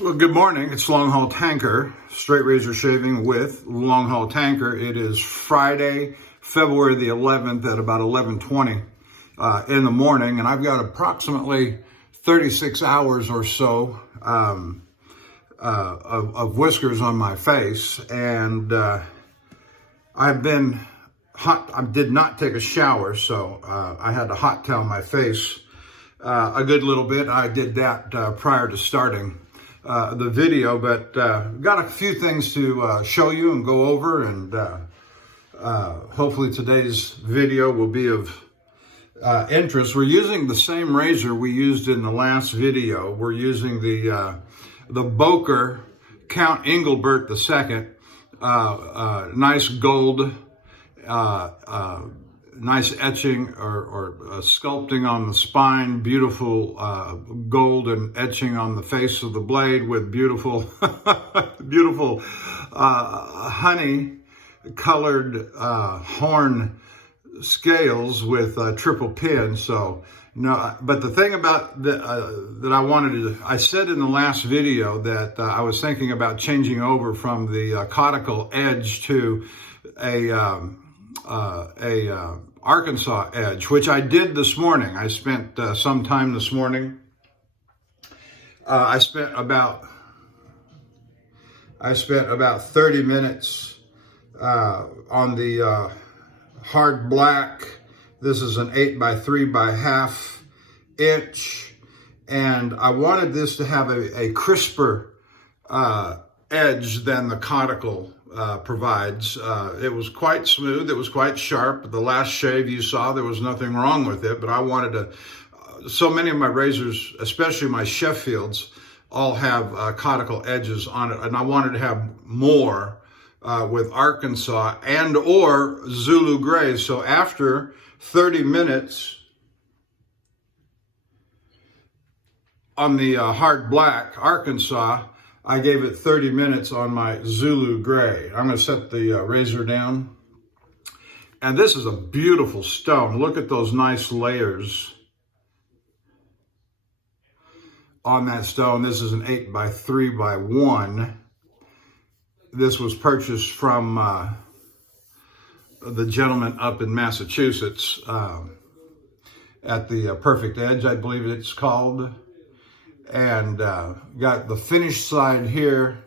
Well, good morning. It's Longhaultanker, straight razor shaving with Longhaultanker. It is Friday, February the 11th at about 11:20 in the morning, and I've got approximately 36 hours or so of whiskers on my face, and I've been hot. I did not take a shower, so I had to hot towel my face a good little bit. I did that prior to starting the video, but got a few things to show you and go over, and hopefully today's video will be of interest. We're using the same razor we used in the last video. We're using the Boker Count Engelbert II, nice gold, nice etching or sculpting on the spine, beautiful golden etching on the face of the blade with beautiful, beautiful honey colored horn scales with triple pin. So no, but the thing about that I wanted to, I said in the last video that I was thinking about changing over from the conical edge to a Arkansas edge, which I did this morning. I spent some time this morning. I spent about 30 minutes on the hard black. This is an 8x3.5 inch, and I wanted this to have a crisper edge than the conical provides. It was quite smooth. It was quite sharp. The last shave you saw, there was nothing wrong with it, but I wanted to, so many of my razors, especially my Sheffields, all have conical edges on it, and I wanted to have more with Arkansas and or Zulu Grey. So after 30 minutes on the hard black Arkansas, I gave it 30 minutes on my Zulu Grey. I'm going to set the razor down. And this is a beautiful stone. Look at those nice layers on that stone. This is an 8x3x1. This was purchased from the gentleman up in Massachusetts at the Perfect Edge, I believe it's called. And got the finished side here.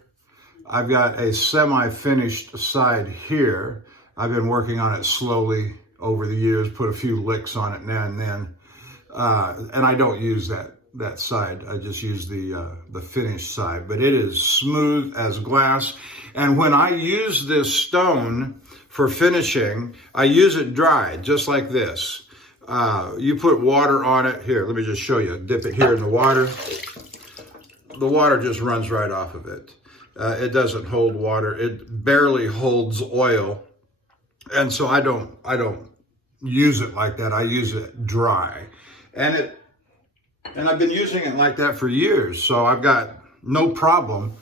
I've got a semi-finished side here. I've been working on it slowly over the years, put a few licks on it now and then. And I don't use that side. I just use the finished side. But it is smooth as glass. And when I use this stone for finishing, I use it dry, just like this. You put water on it. Here, let me just show you. Dip it here in the water. The water just runs right off of it. It doesn't hold water. It barely holds oil. And so I don't use it like that. I use it dry. And I've been using it like that for years. So I've got no problem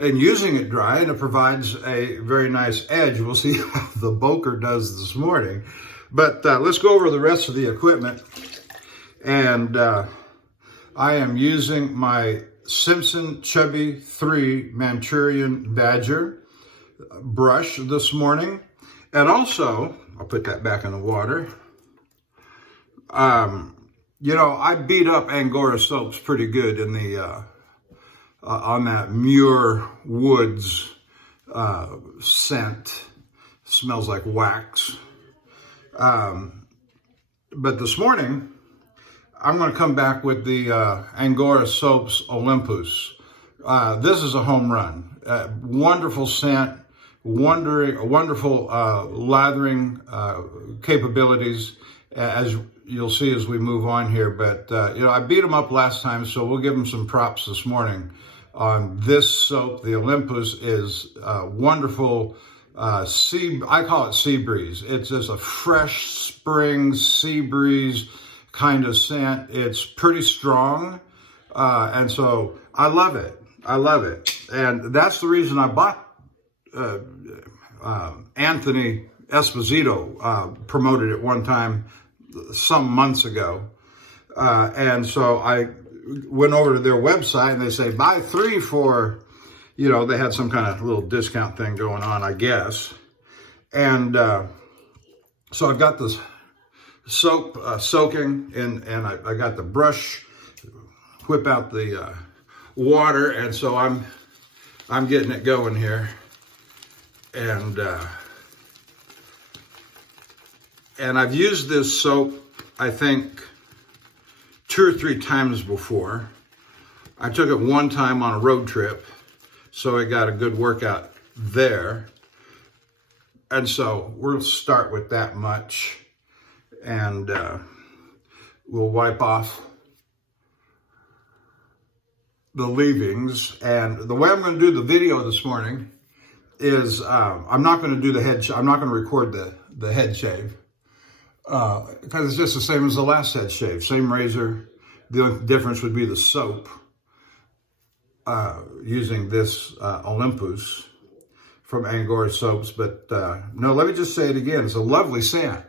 in using it dry, and it provides a very nice edge. We'll see how the Boker does this morning. But let's go over the rest of the equipment. And I am using my Simpson Chubby 3 Manchurian Badger brush this morning. And also, I'll put that back in the water. You know, I beat up Angora soaps pretty good in the on that Muir Woods scent. Smells like wax. But this morning, I'm going to come back with the Angora Soap Olympos. This is a home run. Wonderful scent, wonderful lathering capabilities, as you'll see as we move on here. But, you know, I beat them up last time, so we'll give them some props this morning on this soap. The Olympus is wonderful. I call it sea breeze. It's just a fresh spring sea breeze kind of scent. It's pretty strong, and so I love it. I love it, and that's the reason I bought Anthony Esposito promoted it one time some months ago, and so I went over to their website and they say, buy 3 for, you know, they had some kind of little discount thing going on, I guess. And so I've got this soap soaking, and I got the brush, whip out the water, and so I'm getting it going here. And I've used this soap, I think, 2 or 3 times before. I took it one time on a road trip, so I got a good workout there. And so we'll start with that much, and we'll wipe off the leavings. And the way I'm going to do the video this morning is I'm not going to do the head. I'm not going to record the head shave because it's just the same as the last head shave. Same razor. The only difference would be the soap. Using this Olympus from Angora Soaps, but no, let me just say it again. It's a lovely scent,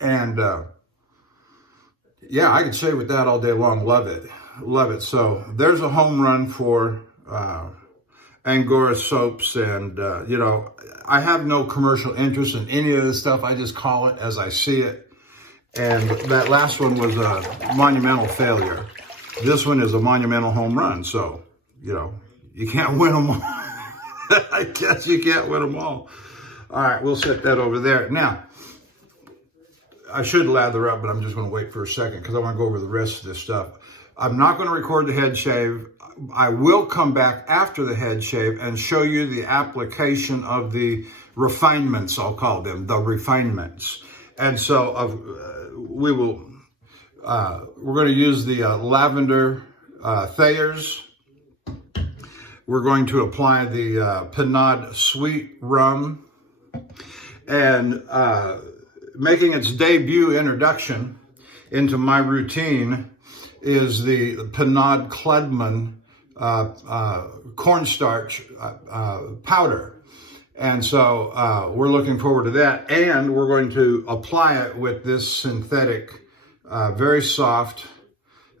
and yeah, I could shave with that all day long. Love it, love it. So there's a home run for Angora Soaps, and you know, I have no commercial interest in any of this stuff. I just call it as I see it, and that last one was a monumental failure. This one is a monumental home run, so you know, you can't win them all. I guess you can't win them all. All right, we'll set that over there. Now, I should lather up, but I'm just going to wait for a second because I want to go over the rest of this stuff. I'm not going to record the head shave. I will come back after the head shave and show you the application of the refinements, I'll call them, the refinements. And so we're going to use the lavender Thayers. We're going to apply the Pinot Sweet Rum, and making its debut introduction into my routine is the Pinot Clubman cornstarch powder. And so we're looking forward to that, and we're going to apply it with this synthetic, very soft,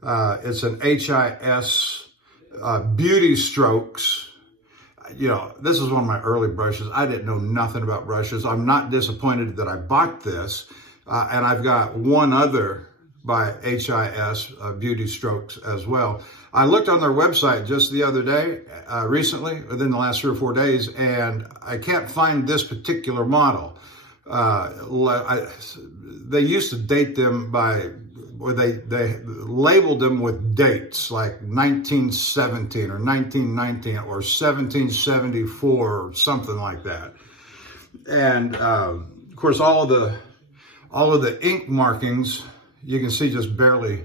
it's an HIS Beauty Strokes. You know, this is one of my early brushes. I didn't know nothing about brushes. I'm not disappointed that I bought this. And I've got one other by HIS Beauty Strokes as well. I looked on their website just the other day, recently, within the last 3 or 4 days, and I can't find this particular model. They used to date them by, or they labeled them with dates like 1917 or 1919 or 1774 or something like that. And of course, all of the ink markings, you can see just barely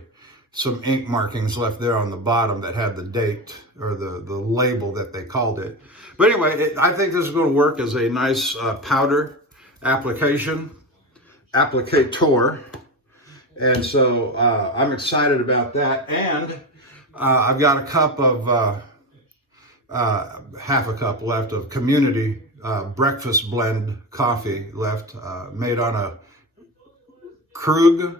some ink markings left there on the bottom that had the date or the label that they called it. But anyway, I think this is going to work as a nice powder applicator. And so I'm excited about that. And I've got a cup of, half a cup left of community breakfast blend coffee left, made on a Keurig,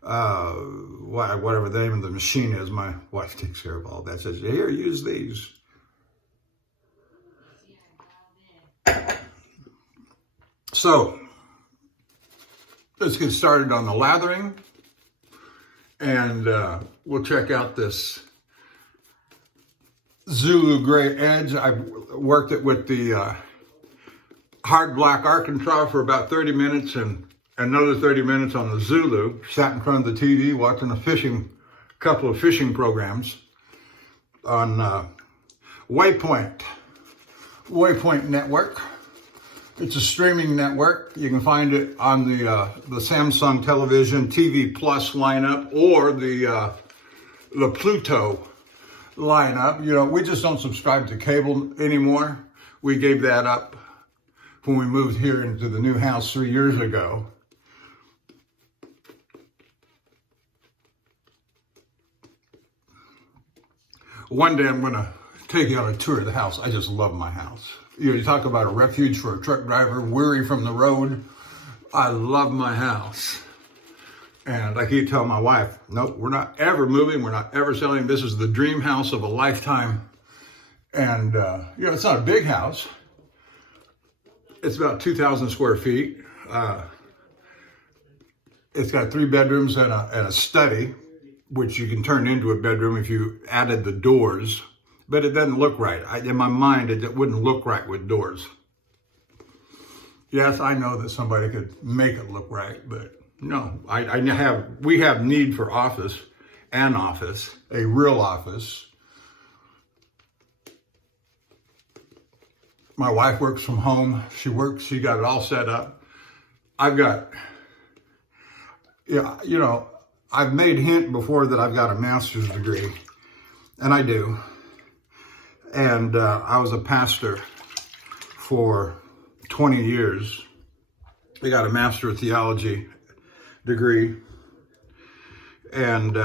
whatever the name of the machine is. My wife takes care of all that. Says, here, use these. So let's get started on the lathering, and we'll check out this Zulu Grey edge. I've worked it with the hard black Arkansas for about 30 minutes and another 30 minutes on the Zulu. Sat in front of the TV watching a couple of fishing programs on Waypoint Network. It's a streaming network. You can find it on the Samsung Television TV Plus lineup or the Pluto lineup. You know, we just don't subscribe to cable anymore. We gave that up when we moved here into the new house 3 years ago. One day I'm going to take you on a tour of the house. I just love my house. You talk about a refuge for a truck driver, weary from the road. I love my house. And I keep telling my wife, nope, we're not ever moving. We're not ever selling. This is the dream house of a lifetime. And, you know, it's not a big house. It's about 2,000 square feet. It's got 3 bedrooms and a study, which you can turn into a bedroom if you added the doors. But it doesn't look right. In my mind, it wouldn't look right with doors. Yes, I know that somebody could make it look right, but no. We have need for office, a real office. My wife works from home. She got it all set up. I've got, yeah, you know, I've made hint before that I've got a master's degree, and I do. And I was a pastor for 20 years. I got a Master of Theology degree. And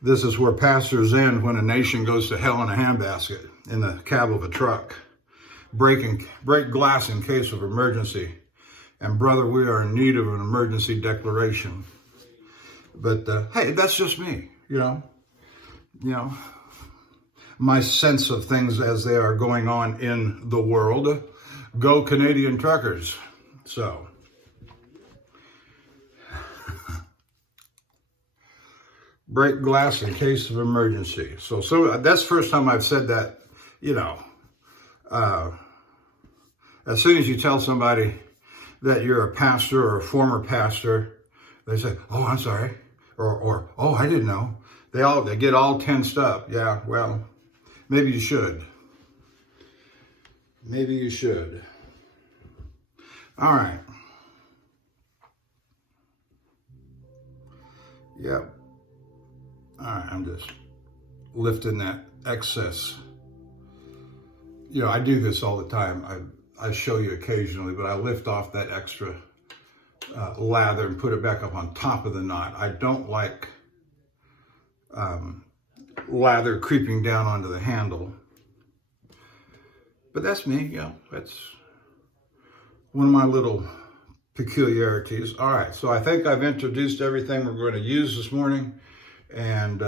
this is where pastors end when a nation goes to hell in a handbasket, in the cab of a truck. Break glass in case of emergency. And brother, we are in need of an emergency declaration. But hey, that's just me, you know. My sense of things as they are going on in the world. Go Canadian truckers. So, break glass in case of emergency. So that's the first time I've said that, you know. As soon as you tell somebody that you're a pastor or a former pastor, they say, oh, I'm sorry. Or oh, I didn't know. They get all tensed up. Yeah, well, maybe you should. Maybe you should. All right. Yep. All right, I'm just lifting that excess. You know, I do this all the time. I show you occasionally, but I lift off that extra lather and put it back up on top of the knot. I don't like lather creeping down onto the handle. But that's me, you know, that's one of my little peculiarities. All right, so I think I've introduced everything we're going to use this morning. And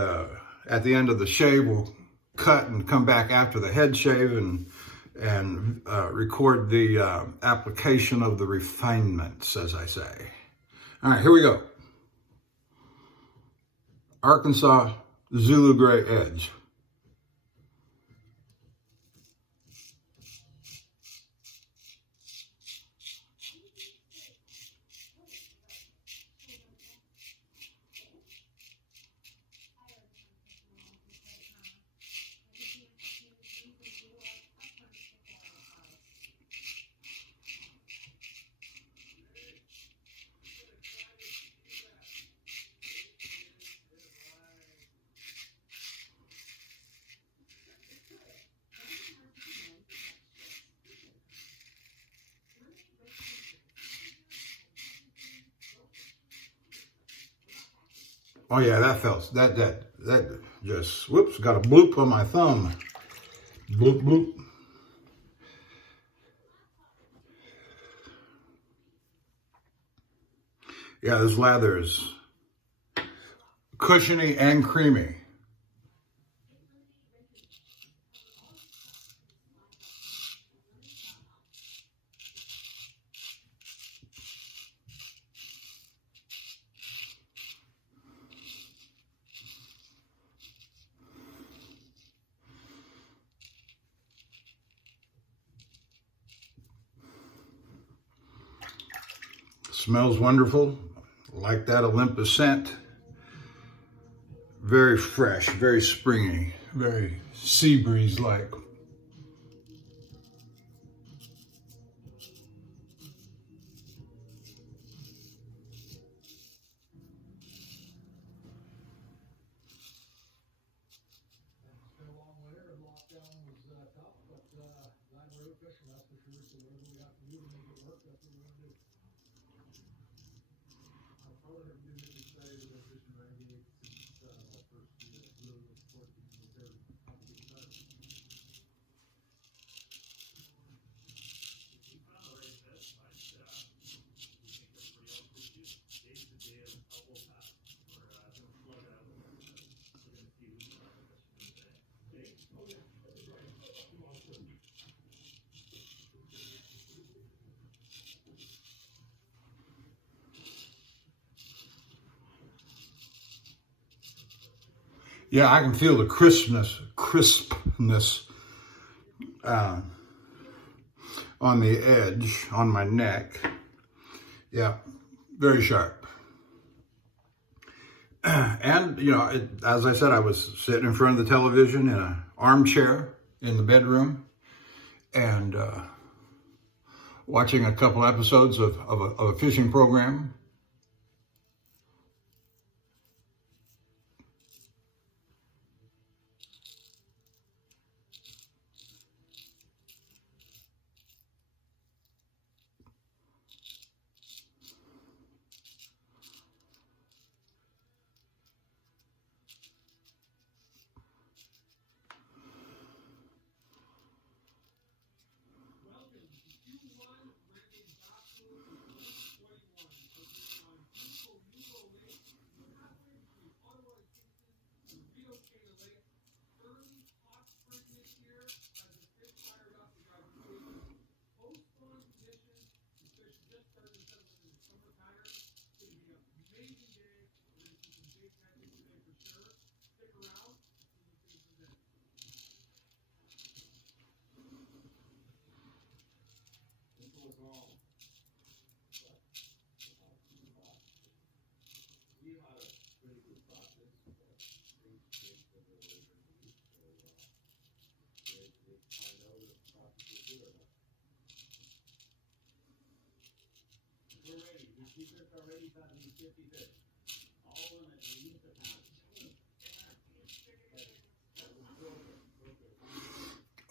at the end of the shave, we'll cut and come back after the head shave and record the application of the refinements, as I say. All right, here we go. Arkansas Zulu Grey Edge. Oh yeah, that just, whoops, got a bloop on my thumb. Bloop, bloop. Yeah, this lather is cushiony and creamy. Smells wonderful, like that Olympus scent. Very fresh, very springy, very sea breeze like. Yeah, I can feel the crispness on the edge, on my neck. Yeah, very sharp. And, you know, as I said, I was sitting in front of the television in an armchair in the bedroom and watching a couple episodes of a fishing program.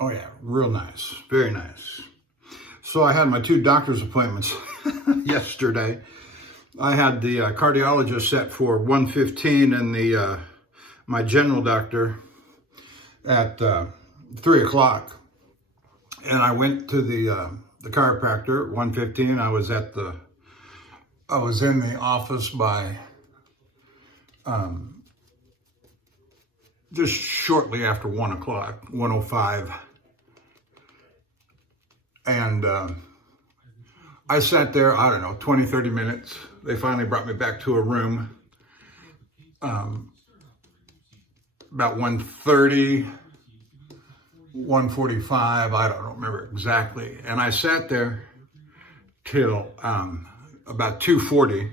Oh yeah, real nice, very nice. So I had my 2 doctor's appointments yesterday. I had the cardiologist set for 1:15 and the my general doctor at 3 o'clock. And I went to the chiropractor at 1:15. I was in the office by just shortly after 1 o'clock, 1:05. And I sat there, I don't know, 20, 30 minutes. They finally brought me back to a room about 1:30, 1:45, I don't remember exactly. And I sat there till about 2:40,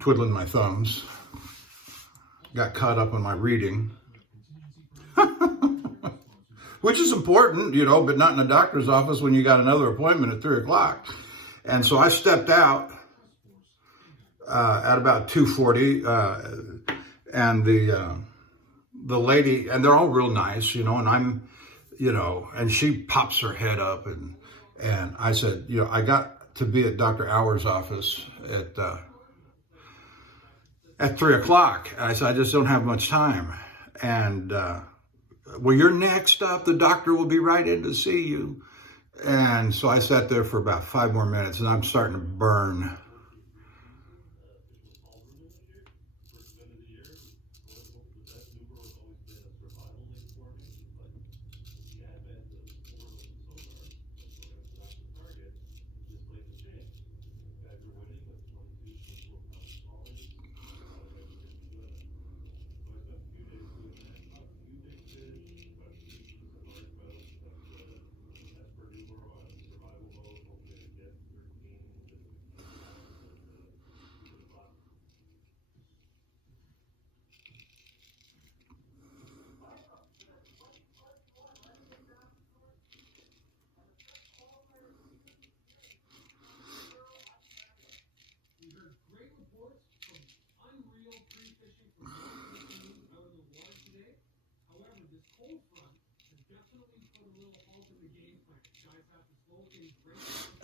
twiddling my thumbs. Got caught up on my reading. Which is important, you know, but not in a doctor's office when you got another appointment at 3 o'clock. And so I stepped out at about 2:40, and the lady, and they're all real nice, you know, and I'm, you know, and she pops her head up, and I said, you know, I got to be at Dr. Hour's office at 3 o'clock. I said, I just don't have much time. And well, you're next up. The doctor will be right in to see you. And so I sat there for about 5 more minutes, and I'm starting to burn.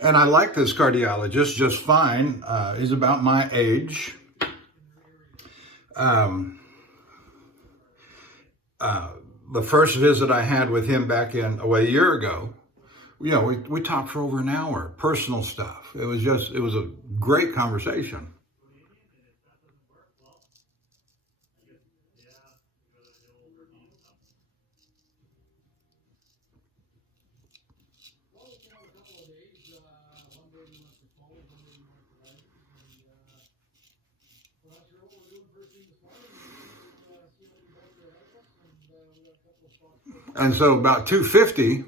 And I like this cardiologist just fine. He's about my age. The first visit I had with him back in, a year ago, you know, we talked for over an hour, personal stuff. It was a great conversation. And so about 2:50,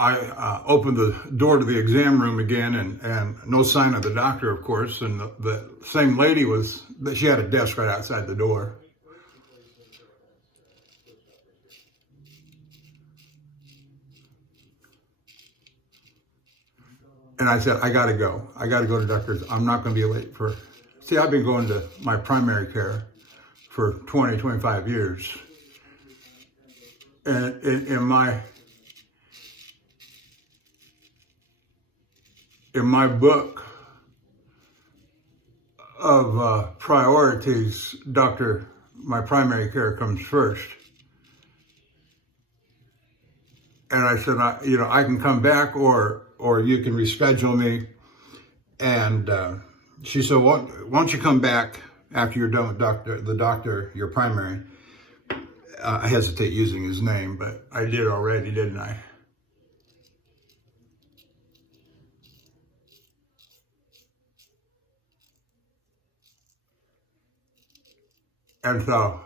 I opened the door to the exam room again, and no sign of the doctor, of course. And the same lady she had a desk right outside the door. And I said, I got to go. I got to go to doctors. I'm not going to be late for. See, I've been going to my primary care for 20, 25 years. And in my book of priorities, my primary care comes first. And I said, I can come back, or you can reschedule me. And she said, why don't you come back after you're done with the doctor, your primary. I hesitate using his name, but I did already, didn't I? And so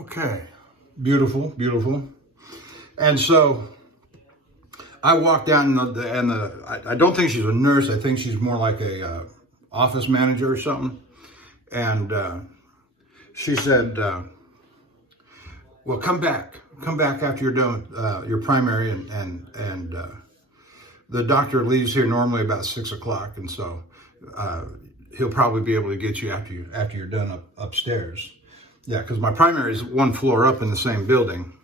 okay, beautiful, beautiful. And so I walked down, I don't think she's a nurse. I think she's more like a office manager or something. And she said, well, come back after you're done with your primary. And the doctor leaves here normally about 6 o'clock. And so he'll probably be able to get you after you're done upstairs. Yeah, because my primary is one floor up in the same building.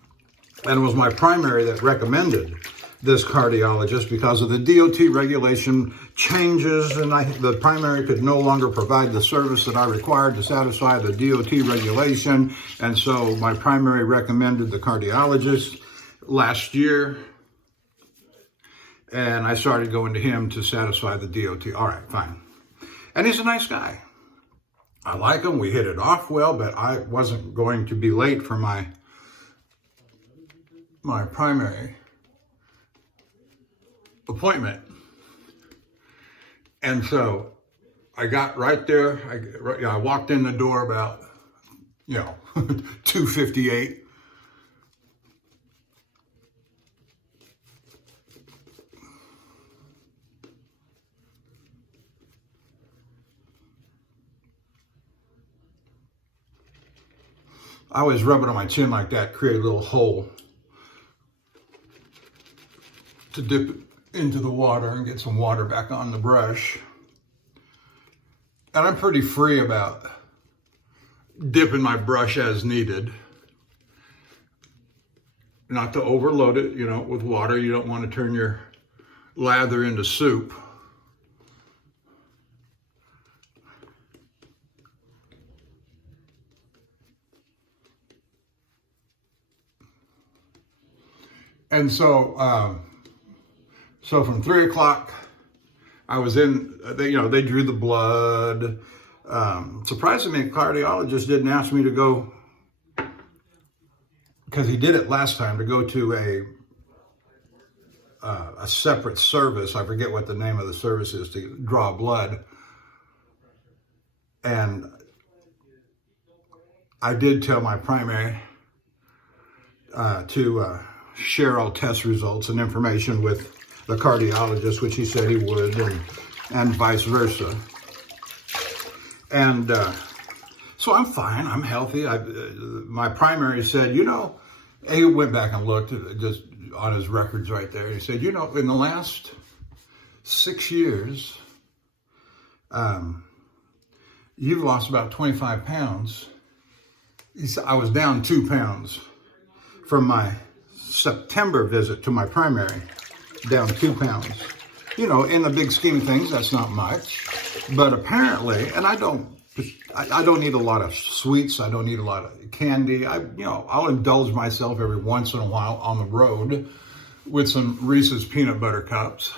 And it was my primary that recommended this cardiologist because of the DOT regulation changes, and the primary could no longer provide the service that I required to satisfy the DOT regulation. And so my primary recommended the cardiologist last year, and I started going to him to satisfy the DOT. All right, fine. And he's a nice guy. I like him. We hit it off well, but I wasn't going to be late for my primary appointment. And so I got right there. I walked in the door about, 2:58. I always rub it on my chin like that, create a little hole to dip it into the water and get some water back on the brush. And I'm pretty free about dipping my brush as needed. Not to overload it, with water. You don't want to turn your lather into soup. And so from 3 o'clock, I was in, they drew the blood. Surprisingly, the cardiologist didn't ask me to go, because he did it last time, to go to a separate service. I forget what the name of the service is, to draw blood. And I did tell my primary to share all test results and information with the cardiologist, which he said he would, and vice versa. And so I'm fine, I'm healthy. My primary said, he went back and looked just on his records right there. He said, in the last 6 years, you've lost about 25 pounds. He said, I was down 2 pounds from my September visit to my primary, down 2 pounds. In the big scheme of things, that's not much. But apparently, and I don't eat a lot of sweets. I don't eat a lot of candy. I'll indulge myself every once in a while on the road with some Reese's peanut butter cups,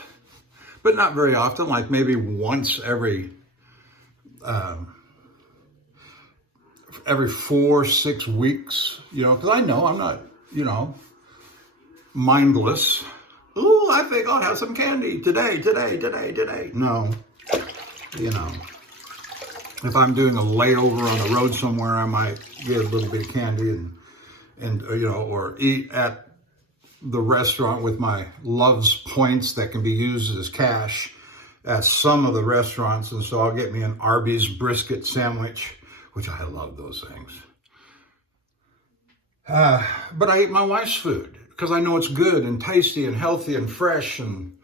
but not very often, like maybe once every 4-6 weeks, because I know I'm not, mindless. Ooh, I think I'll have some candy today. No, if I'm doing a layover on the road somewhere, I might get a little bit of candy and or eat at the restaurant with my Love's points that can be used as cash at some of the restaurants. And so I'll get me an Arby's brisket sandwich, which I love those things. But I eat my wife's food because I know it's good and tasty and healthy and fresh. And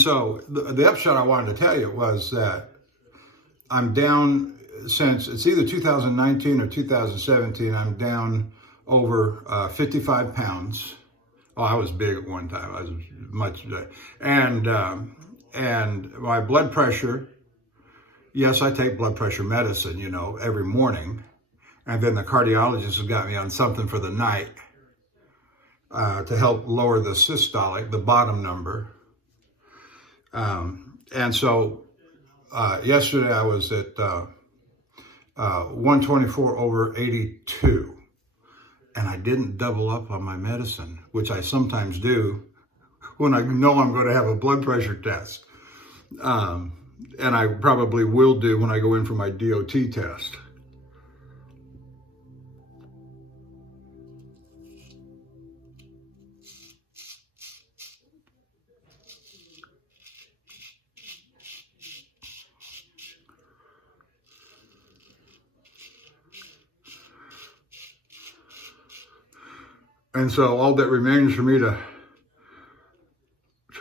so the upshot I wanted to tell you was that I'm down since, it's either 2019 or 2017, I'm down over 55 pounds. Oh, I was big at one time. I was much, and my blood pressure, yes, I take blood pressure medicine, every morning. And then the cardiologist has got me on something for the night to help lower the systolic, the bottom number. And so yesterday I was at 124/82, and I didn't double up on my medicine, which I sometimes do when I know I'm going to have a blood pressure test. And I probably will do when I go in for my DOT test. And so all that remains for me to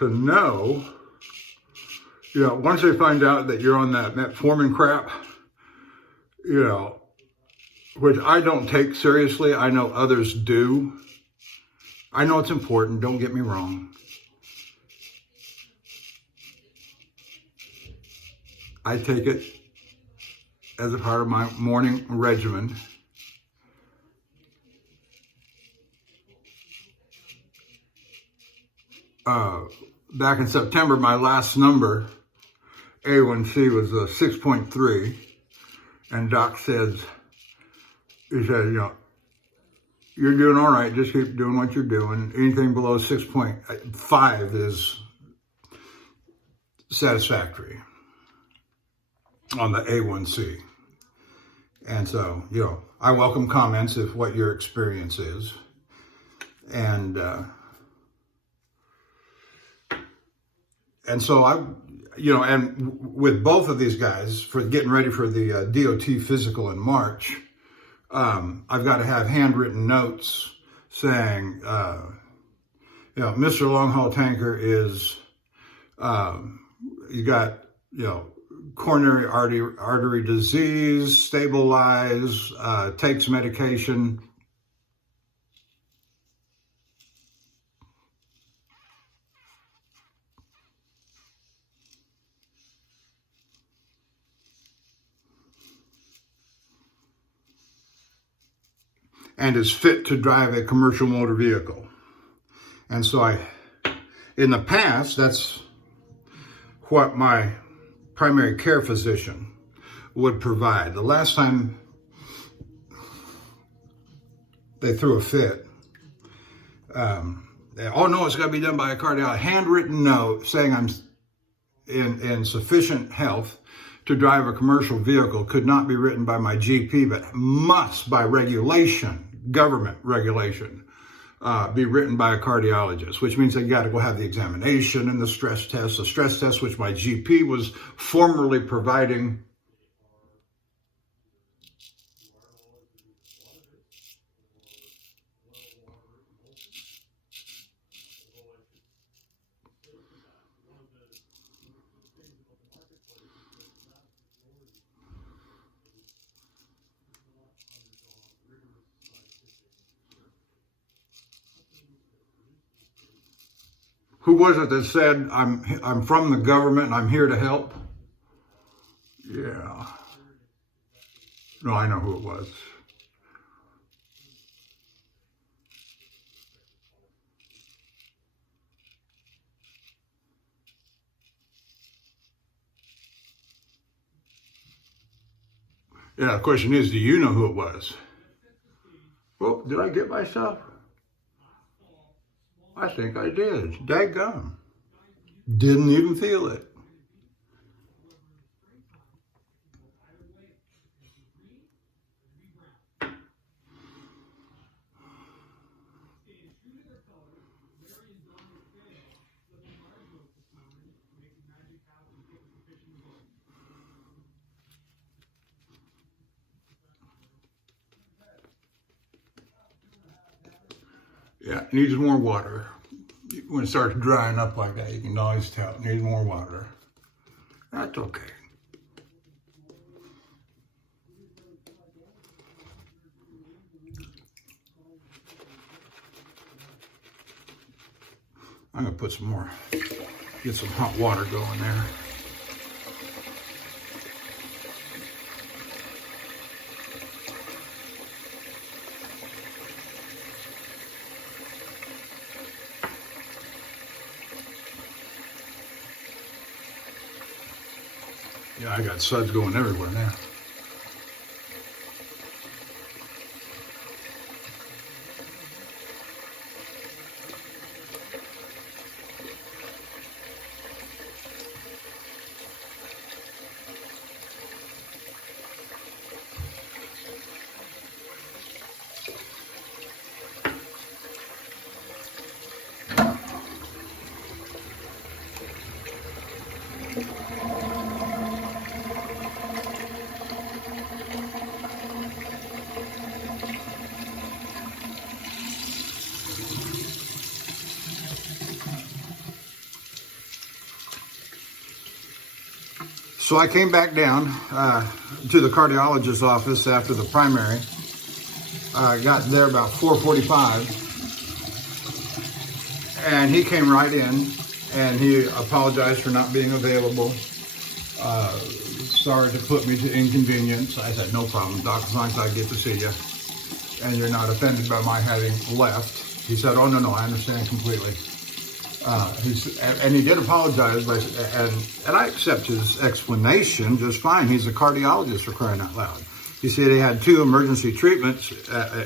know, once they find out that you're on that metformin crap, which I don't take seriously, I know others do. I know it's important, don't get me wrong. I take it as a part of my morning regimen. Back in September, my last number, A1C, was 6.3, and Doc says, he said, you're doing all right, just keep doing what you're doing. Anything below 6.5 is satisfactory on the A1C. And so, I welcome comments if what your experience is. And so and with both of these guys, for getting ready for the DOT physical in March, I've got to have handwritten notes saying, Mr. Longhaultanker is, you got, coronary artery disease, stabilize, takes medication. and is fit to drive a commercial motor vehicle. And so in the past, that's what my primary care physician would provide. The last time they threw a fit, oh no, it's got to be done by a cardiologist. Handwritten note saying I'm in sufficient health to drive a commercial vehicle could not be written by my GP, but must, by regulation, government regulation, be written by a cardiologist, which means they got to go have the examination and the stress test, which my GP was formerly providing. Who was it that said, I'm from the government and I'm here to help? Yeah. No, I know who it was. Yeah, the question is, do you know who it was? Well, did I get myself? I think I did. Daggum. Didn't even feel it. Yeah, it needs more water. When it starts drying up like that, you can always tell it needs more water. That's okay. I'm gonna put some more, get some hot water going there. Yeah, I got suds going everywhere now. So I came back down to the cardiologist's office after the primary. Got there about 4:45, and he came right in, and he apologized for not being available. Sorry to put me to inconvenience. I said, no problem, Doc, as long as I get to see you, and you're not offended by my having left. He said, oh, no, I understand completely. And he did apologize, and I accept his explanation just fine. He's a cardiologist, for crying out loud. He said he had 2 emergency treatments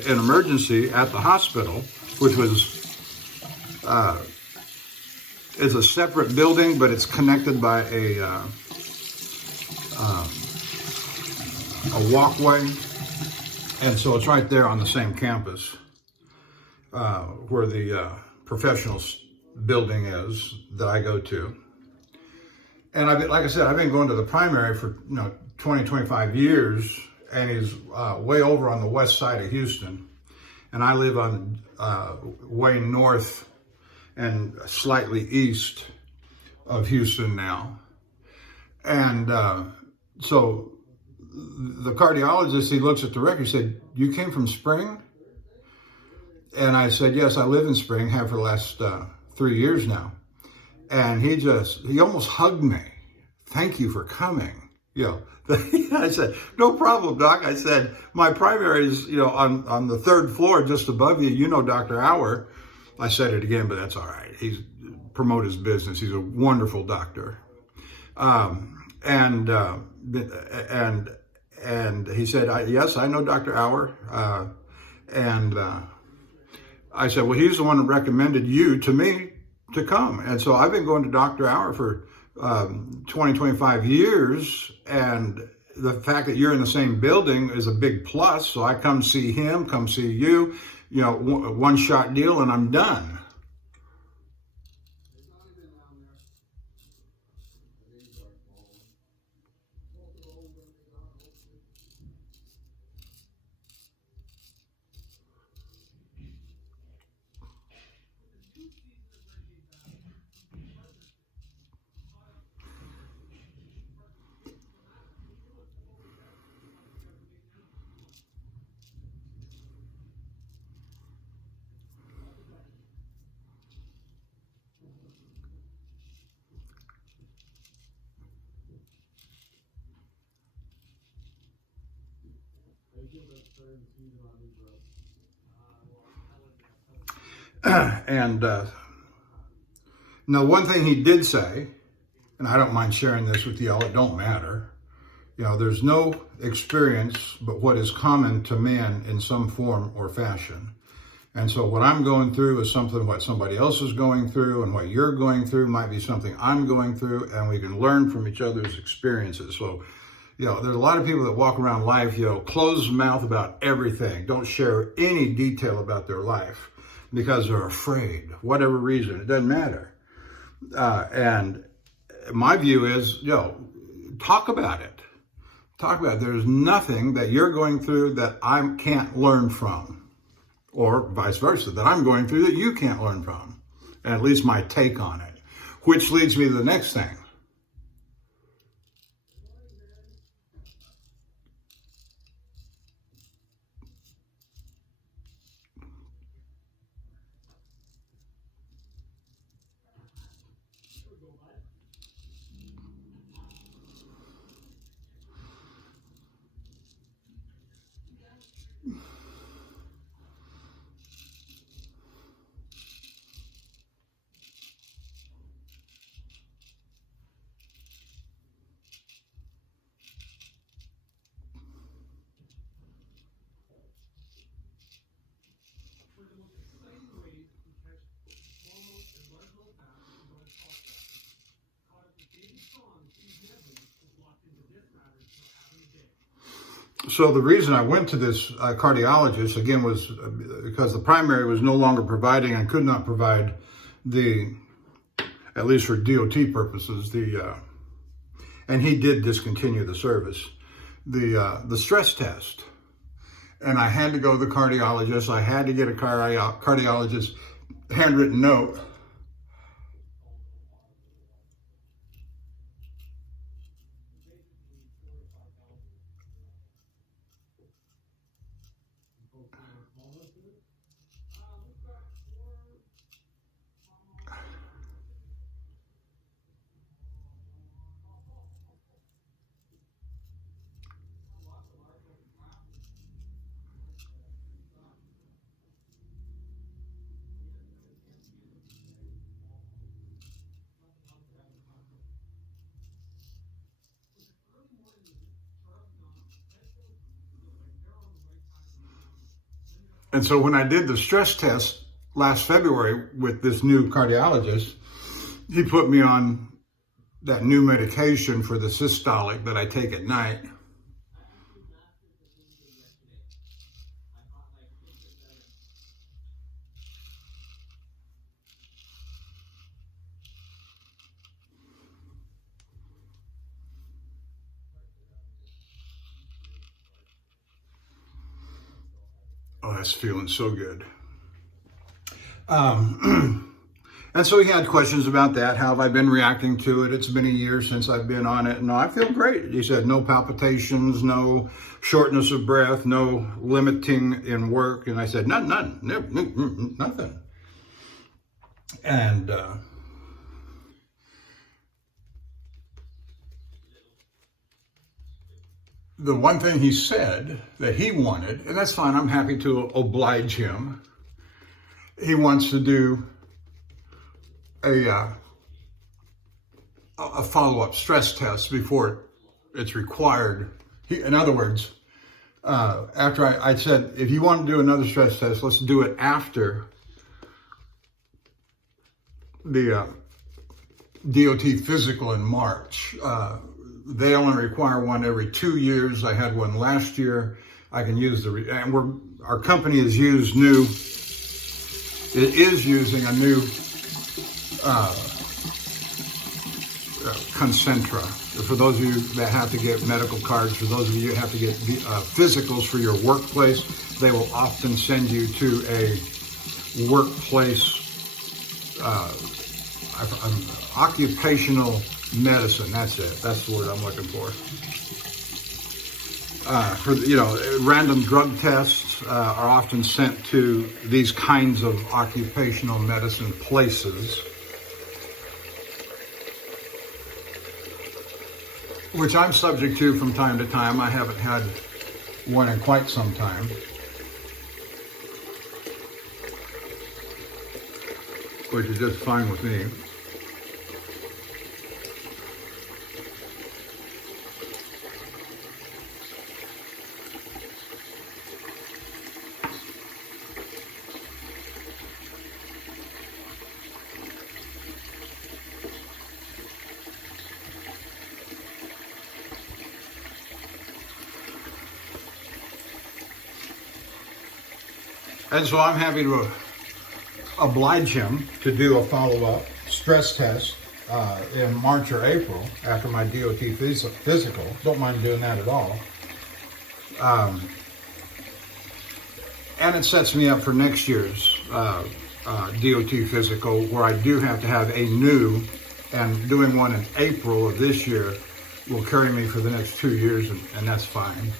in emergency at the hospital, which is a separate building, but it's connected by a walkway, and so it's right there on the same campus where the professionals building is that I go to. And like I said, I've been going to the primary for 20, 25 years, and he's way over on the west side of Houston. And I live on way north and slightly east of Houston now. And so the cardiologist, he looks at the record, he said, you came from Spring? And I said, yes, I live in Spring, have for the last 3 years now. And he almost hugged me. Thank you for coming. I said, no problem, Doc. I said, my primary is, on the third floor just above you. You know Dr. Hour. I said it again, but that's all right. He's promote his business. He's a wonderful doctor. And he said, yes, I know Dr. Hour. I said, well, he's the one that recommended you to me to come. And so I've been going to Dr. Hour for 25 years. And the fact that you're in the same building is a big plus. So I come see him, come see you, one shot deal, and I'm done. And now, one thing he did say, and I don't mind sharing this with y'all, it don't matter. There's no experience but what is common to man in some form or fashion. And so what I'm going through is something what somebody else is going through, and what you're going through might be something I'm going through, and we can learn from each other's experiences. So, there's a lot of people that walk around life, closed mouth about everything, don't share any detail about their life because they're afraid, whatever reason, it doesn't matter. And my view is, talk about it. Talk about it. There's nothing that you're going through that I can't learn from, or vice versa, that I'm going through that you can't learn from, and at least my take on it, which leads me to the next thing. So the reason I went to this cardiologist, again, was because the primary was no longer providing and could not provide at least for DOT purposes, and he did discontinue the service, the stress test. And I had to go to the cardiologist. I had to get a cardiologist handwritten note. And so when I did the stress test last February with this new cardiologist, he put me on that new medication for the systolic that I take at night. Oh, that's feeling so good. And so he had questions about that. How have I been reacting to it? It's been a year since I've been on it. No, I feel great. He said no palpitations, no shortness of breath, no limiting in work. And I said, nothing. And the one thing he said that he wanted, and that's fine, I'm happy to oblige him. He wants to do a follow-up stress test before it's required. In other words, after I said, if you want to do another stress test, let's do it after the DOT physical in March. They only require one every 2 years. I had one last year. I can use our company is using a new Concentra. For those of you that have to get medical cards, for those of you that have to get physicals for your workplace, they will often send you to a workplace occupational medicine. That's it. That's the word I'm looking for. Random drug tests are often sent to these kinds of occupational medicine places, which I'm subject to from time to time. I haven't had one in quite some time, which is just fine with me. And so I'm happy to oblige him to do a follow-up stress test in March or April after my DOT physical. Don't mind doing that at all. And it sets me up for next year's DOT physical, where I do have to have a new, and doing one in April of this year will carry me for the next 2 years, and that's fine.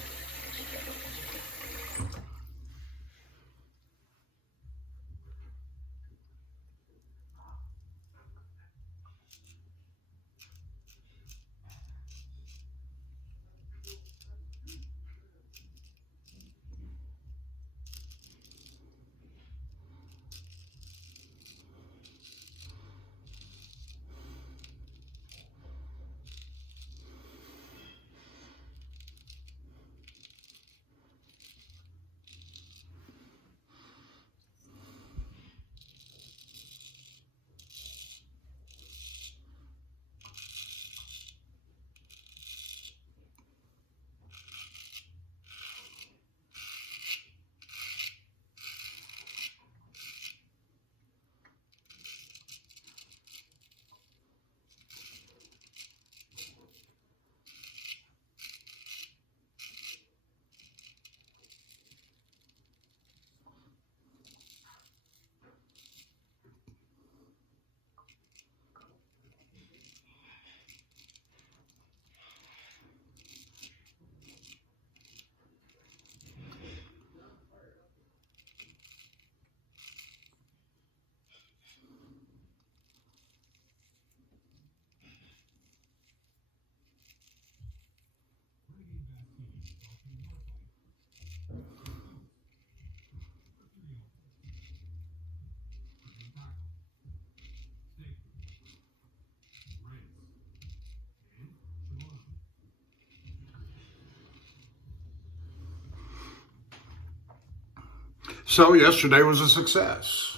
So yesterday was a success.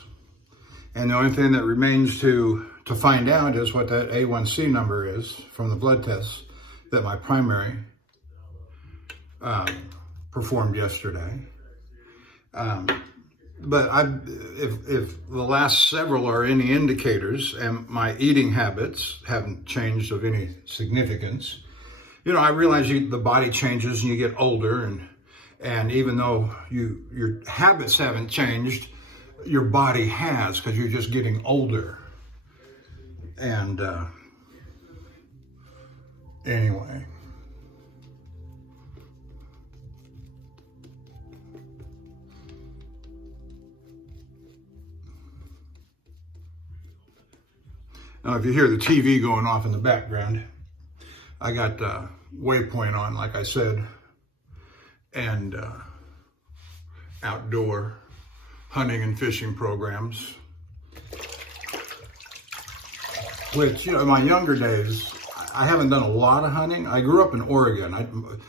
And the only thing that remains to find out is what that A1C number is from the blood test that my primary performed yesterday. But if the last several are any indicators, and my eating habits haven't changed of any significance, I realize the body changes and you get older, and even though your habits haven't changed, your body has, because you're just getting older. And anyway. Now, if you hear the TV going off in the background, I got Waypoint on, like I said, and outdoor hunting and fishing programs, which, you know, in my younger days, I haven't done a lot of hunting. I grew up in Oregon.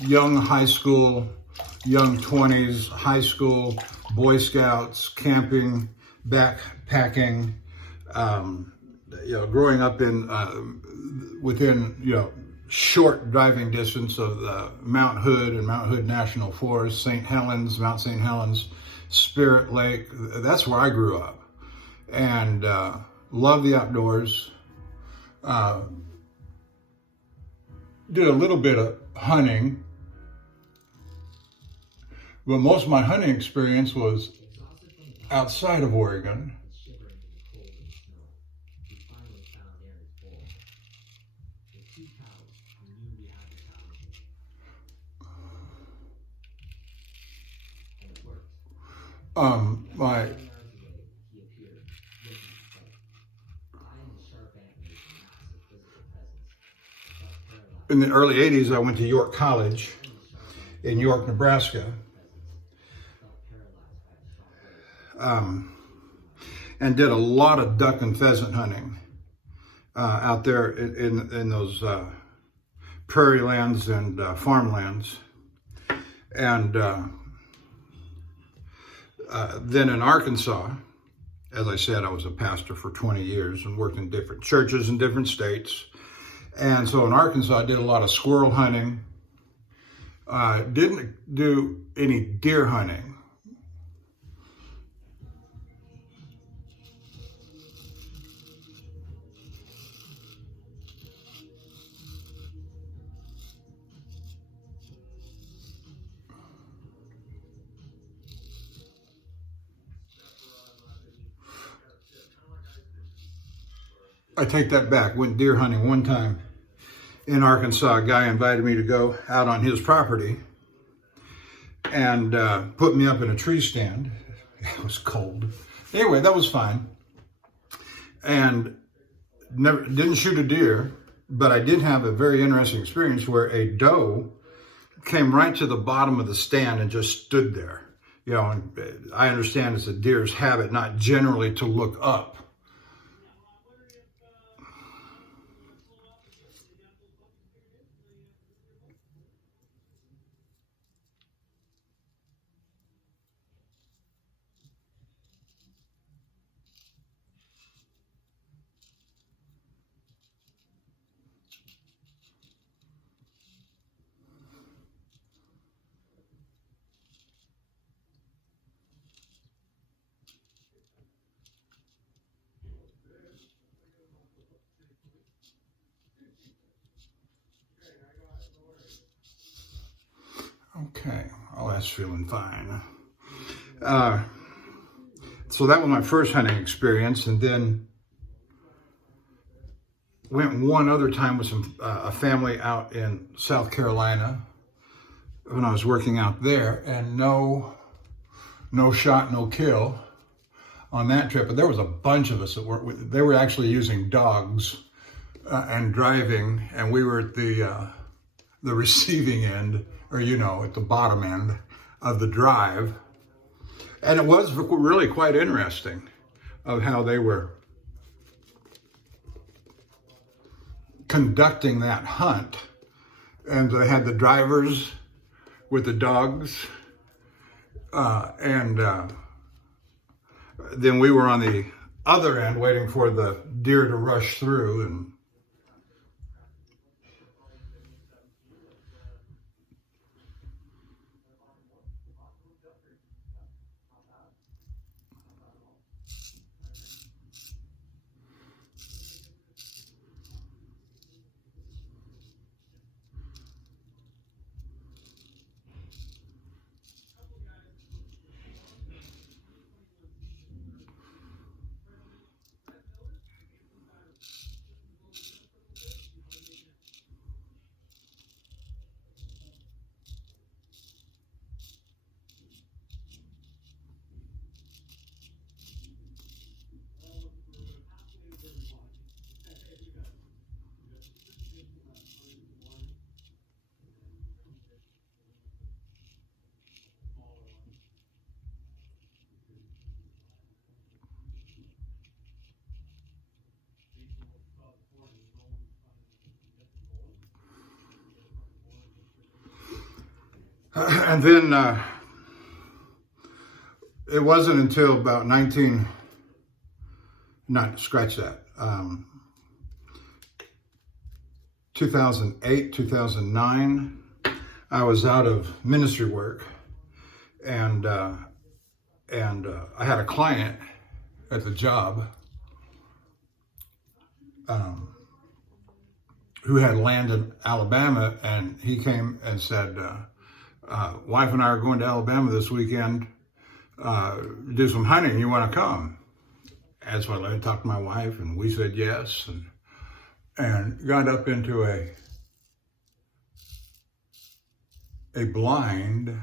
Young high school, young 20s, high school, Boy Scouts, camping, backpacking, you know, growing up in within, you know, short driving distance of Mount Hood and Mount Hood National Forest, St. Helens, Mount St. Helens, Spirit Lake. That's where I grew up, and love the outdoors. Did a little bit of hunting, but most of my hunting experience was outside of Oregon. In the early 80s, I went to York College in York, Nebraska. And did a lot of duck and pheasant hunting out there in those prairie lands and farmlands. And then in Arkansas, as I said, I was a pastor for 20 years and worked in different churches in different states. And so in Arkansas, I did a lot of squirrel hunting. Didn't do any deer hunting. I take that back. Went deer hunting one time in Arkansas. A guy invited me to go out on his property and put me up in a tree stand. It was cold. Anyway, that was fine. And didn't shoot a deer, but I did have a very interesting experience where a doe came right to the bottom of the stand and just stood there. You know, and I understand it's a deer's habit not generally to look up. Okay, well, that's feeling fine. So that was my first hunting experience, and then went one other time with a family out in South Carolina when I was working out there, and no shot, no kill on that trip. But there was a bunch of us that they were actually using dogs and driving, and we were at the receiving end, or, you know, at the bottom end of the drive. And it was really quite interesting of how they were conducting that hunt. And they had the drivers with the dogs, and then we were on the other end waiting for the deer to rush through. And And then it wasn't until about 2008, 2009, I was out of ministry work, and I had a client at the job who had land in Alabama, and he came and said, wife and I are going to Alabama this weekend, do some hunting, you want to come? And so I talked to my wife, and we said yes, and got up into a blind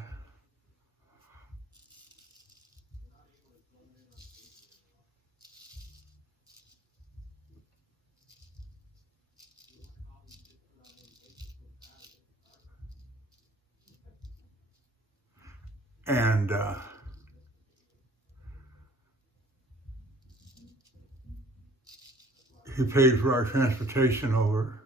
and he paid for our transportation over.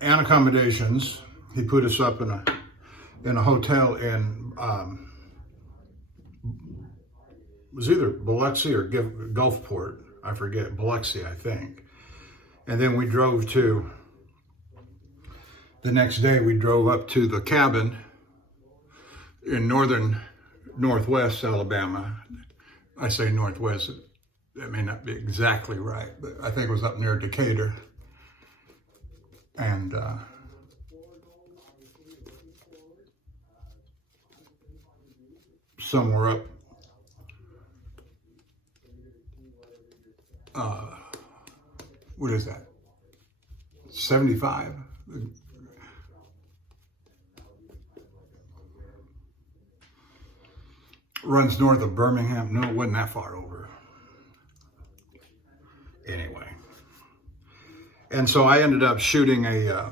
And accommodations. He put us up in a hotel in it was either Biloxi or Gulfport. I forget, Biloxi, I think. And then we drove to, the next day we drove up to the cabin in northwest Alabama. I say northwest, that may not be exactly right, but I think it was up near Decatur. And somewhere up what is that, 75? Runs north of Birmingham. No, it wasn't that far over. Anyway. And so I ended up shooting a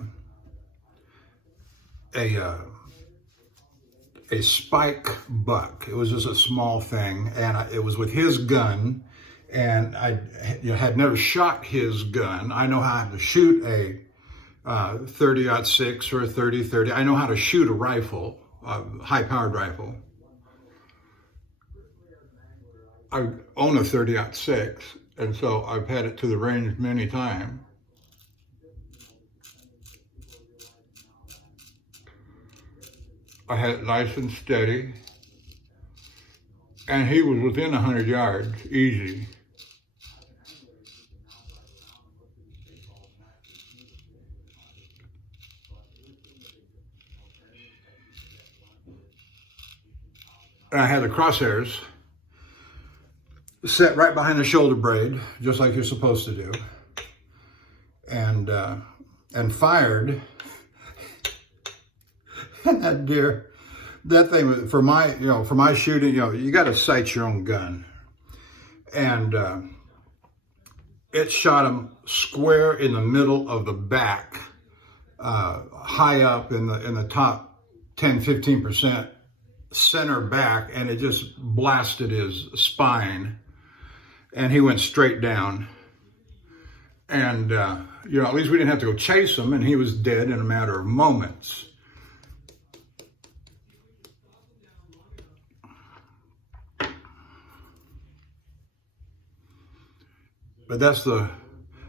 spike buck. It was just a small thing, and it was with his gun, and I had never shot his gun. I know how to shoot a 30-06 or a 30-30. I know how to shoot a rifle, a high-powered rifle. I own a 30-06, and so I've had it to the range many times. I had it nice and steady, and he was within 100 yards, easy. And I had the crosshairs set right behind the shoulder blade, just like you're supposed to do, and fired. And that deer, that thing, for my shooting, you got to sight your own gun, and it shot him square in the middle of the back, high up in the top 10-15% center back, and it just blasted his spine, and he went straight down. And at least we didn't have to go chase him, and he was dead in a matter of moments. But that's the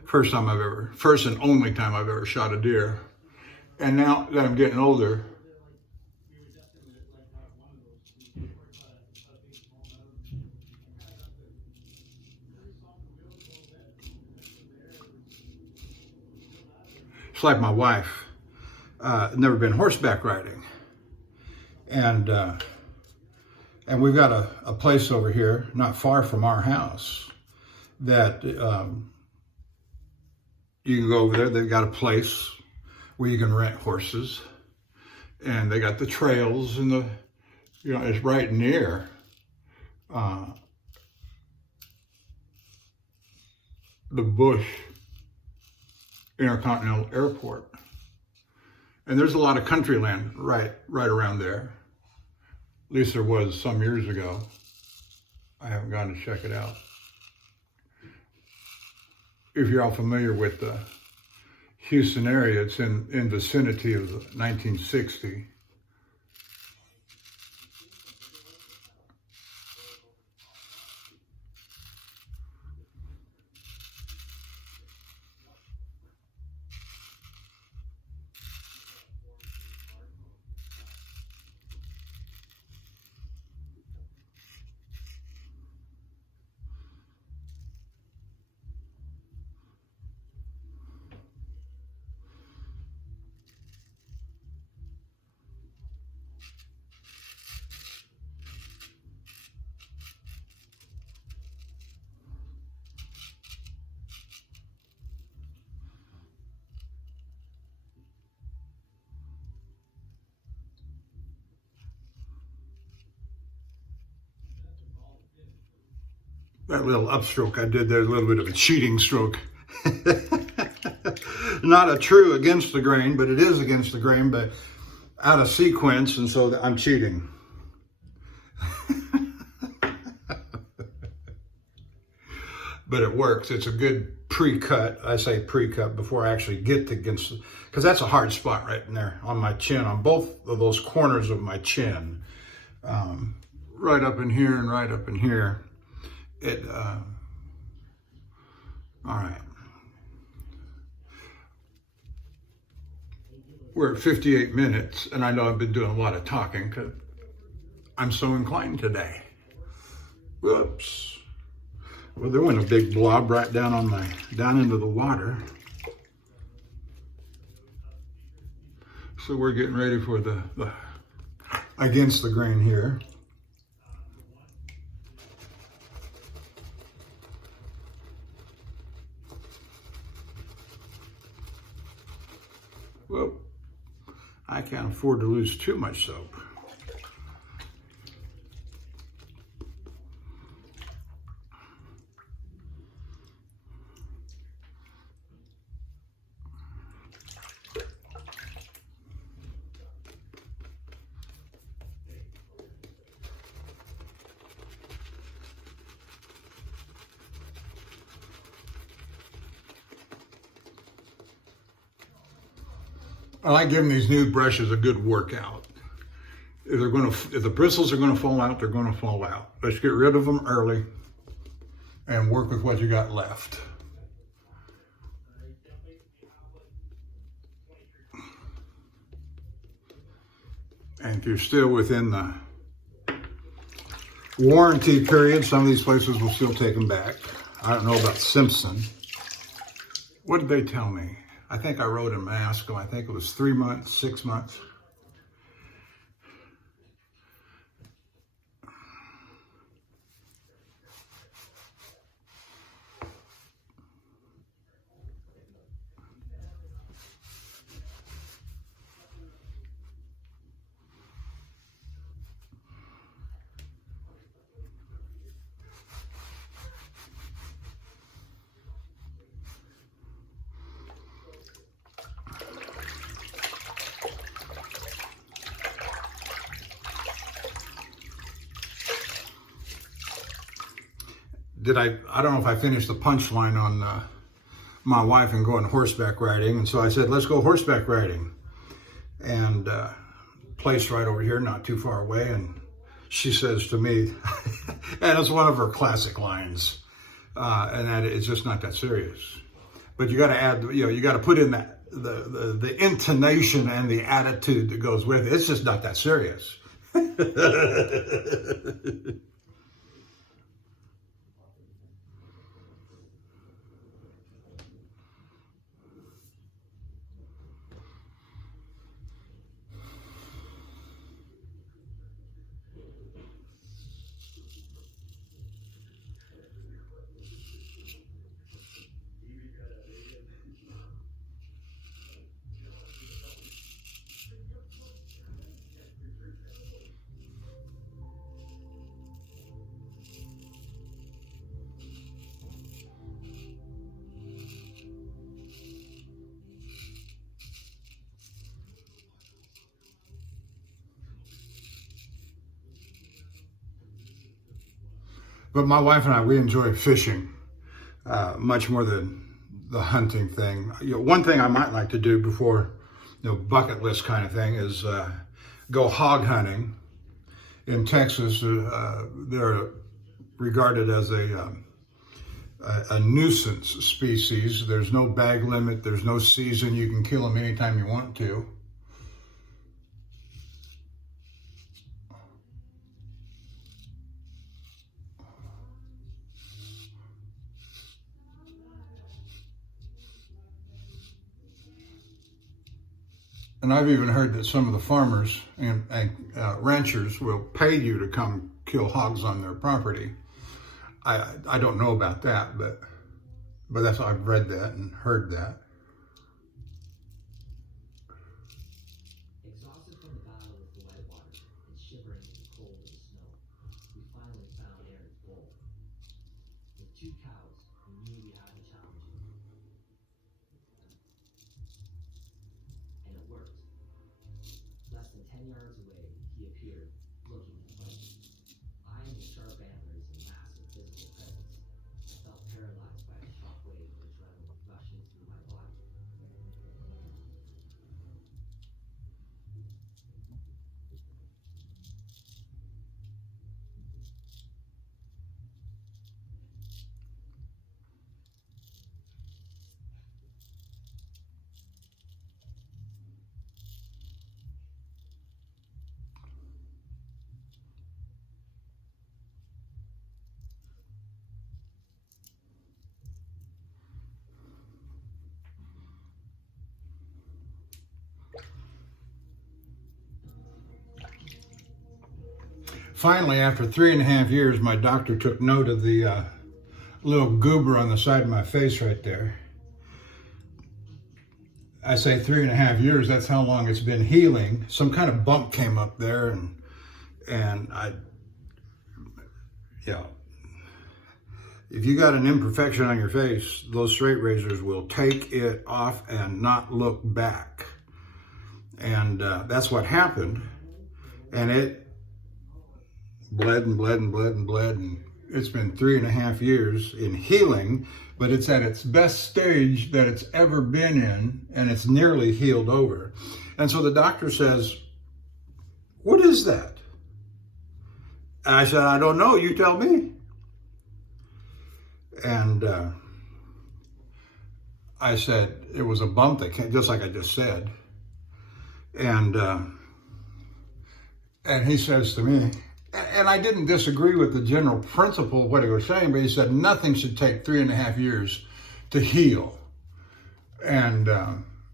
first and only time I've ever shot a deer. And now that I'm getting older, it's like my wife, never been horseback riding. And we've got a place over here, not far from our house, that you can go over there. They've got a place where you can rent horses, and they got the trails and it's right near the Bush Intercontinental Airport. And there's a lot of country land right around there. At least there was some years ago. I haven't gone to check it out. If you're all familiar with the Houston area, it's in vicinity of 1960. That little upstroke I did there, a little bit of a cheating stroke. Not a true against the grain, but it is against the grain, but out of sequence, and so I'm cheating. But it works. It's a good pre-cut. I say pre-cut before I actually get to against, because that's a hard spot right in there on my chin, on both of those corners of my chin. Right up in here and right up in here. All right. We're at 58 minutes, and I know I've been doing a lot of talking because I'm so inclined today. Whoops. Well, there went a big blob right down into the water. So we're getting ready for the against the grain here. Well, I can't afford to lose too much soap. I like giving these new brushes a good workout. If the bristles are going to fall out, they're going to fall out. Let's get rid of them early and work with what you got left. And if you're still within the warranty period, some of these places will still take them back. I don't know about Simpson. What did they tell me? I think I wrote in my ask them, I think it was 3 months, 6 months. I don't know if I finished the punchline on my wife and going horseback riding. And so I said, let's go horseback riding. And place right over here, not too far away. And she says to me, and it's one of her classic lines, and that it's just not that serious. But you got to add, you got to put in that the intonation and the attitude that goes with it. It's just not that serious. But my wife and I, we enjoy fishing much more than the hunting thing. One thing I might like to do before, bucket list kind of thing is go hog hunting. In Texas, they're regarded as a nuisance species. There's no bag limit. There's no season. You can kill them anytime you want to. And I've even heard that some of the farmers and ranchers will pay you to come kill hogs on their property. I don't know about that, but that's, I've read that and heard that. Exhausted from the battle with the whitewater and shivering in the cold of the snow, we finally found Aaron's bowl. With 2 cows, we knew we had to challenge him. And it worked. Less than 10 yards away, he appeared, looking to fight. Eyeing the sharp antlers and massive physical presence, I felt paralyzed by a shockwave of adrenaline rushing through my body. Finally, after 3.5 years, my doctor took note of the little goober on the side of my face right there. I say 3.5 years, that's how long it's been healing. Some kind of bump came up there, and if you got an imperfection on your face, those straight razors will take it off and not look back. And that's what happened. And it bled and bled and bled and bled, and it's been 3.5 years in healing, but it's at its best stage that it's ever been in, and it's nearly healed over. And so the doctor says, "What is that?" And I said, "I don't know, you tell me." And I said, it was a bump that came, just like I just said. And he says to me, and I didn't disagree with the general principle of what he was saying, but he said nothing should take 3.5 years to heal. And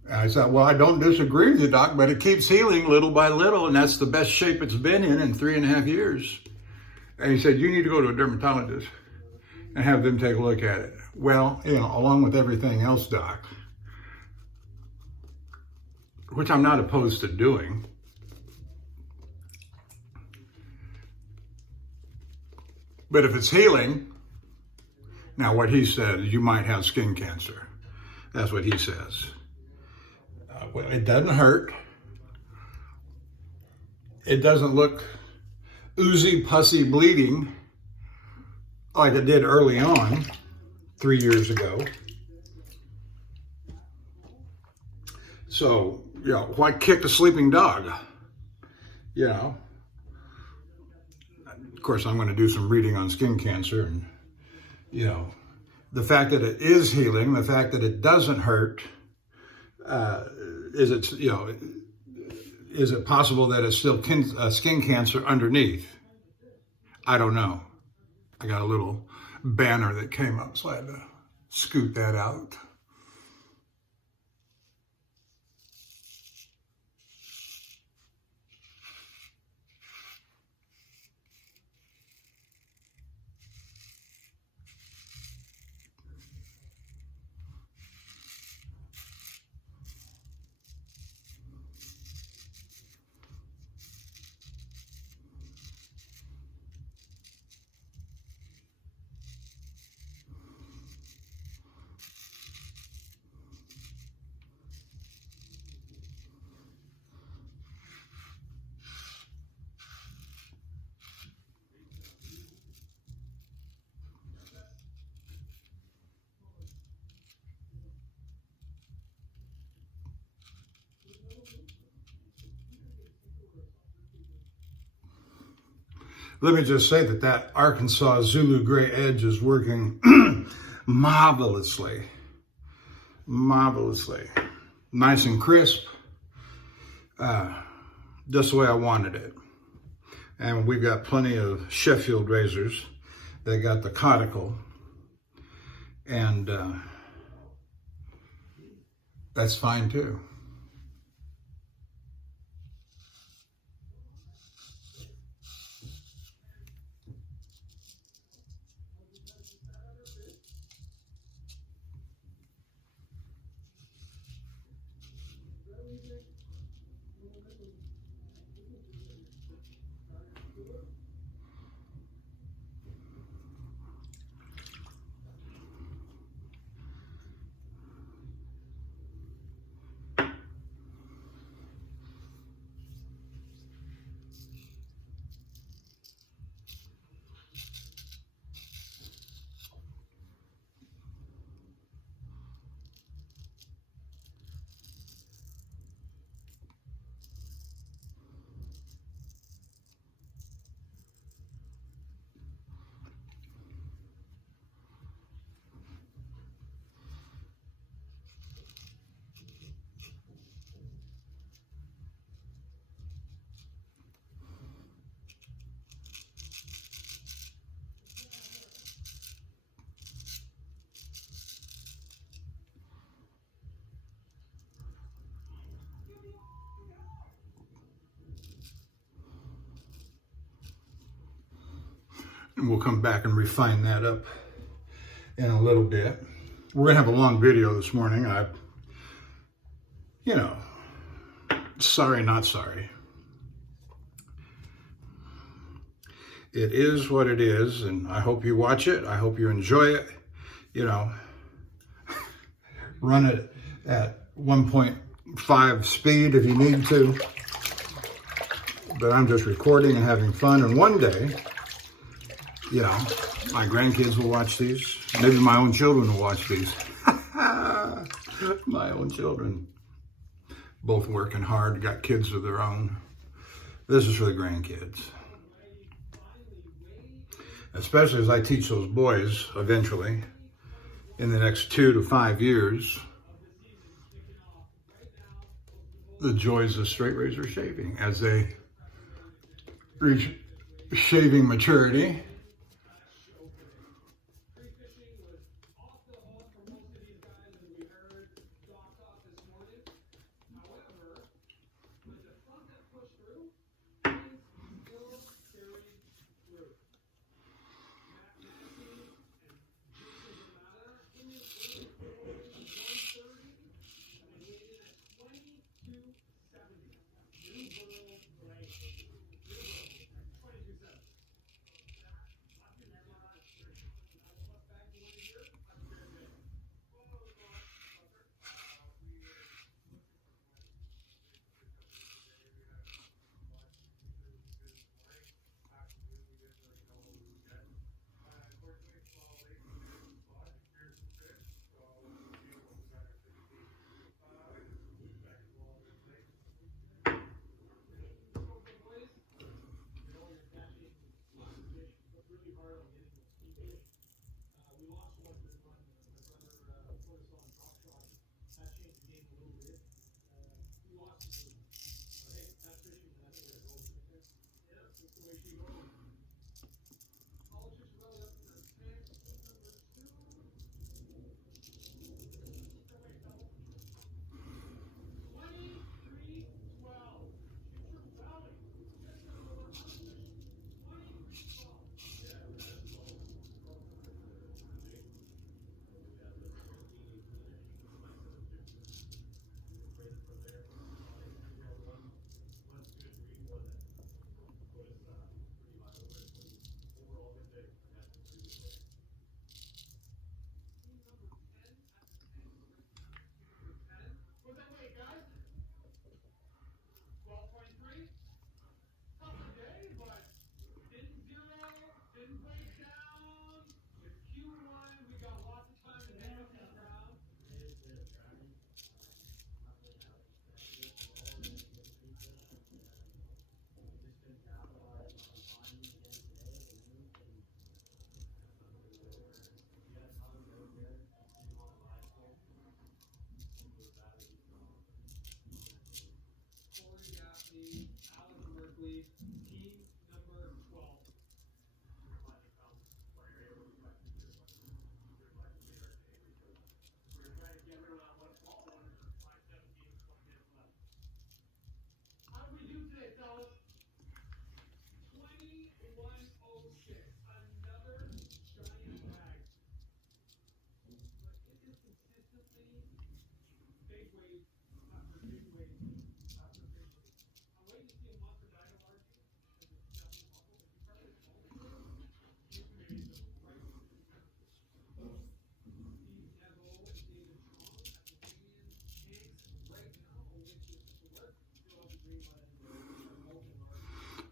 I said, well, I don't disagree with you, Doc, but it keeps healing little by little, and that's the best shape it's been in 3.5 years. And he said, you need to go to a dermatologist and have them take a look at it. Well, along with everything else, Doc, which I'm not opposed to doing. But if it's healing, now what he said, you might have skin cancer. That's what he says. Well, it doesn't hurt. It doesn't look oozy, pussy, bleeding like it did early on, 3 years ago. So, why kick a sleeping dog? Of course, I'm going to do some reading on skin cancer, and the fact that it is healing, the fact that it doesn't hurt, is it possible that it's still skin cancer underneath? I don't know. I got a little banner that came up, so I had to scoot that out. Let me just say that Arkansas Zulu Grey edge is working marvelously. Marvelously. Nice and crisp. Just the way I wanted it. And we've got plenty of Sheffield razors. They got the conical. And that's fine too. And we'll come back and refine that up in a little bit. We're gonna have a long video this morning. Sorry, not sorry. It is what it is, and I hope you watch it. I hope you enjoy it. Run it at 1.5 speed if you need to. But I'm just recording and having fun, and one day, my grandkids will watch these. Maybe my own children will watch these. My own children. Both working hard, got kids of their own. This is for the grandkids. Especially as I teach those boys eventually, in the next 2 to 5 years, the joys of straight razor shaving as they reach shaving maturity.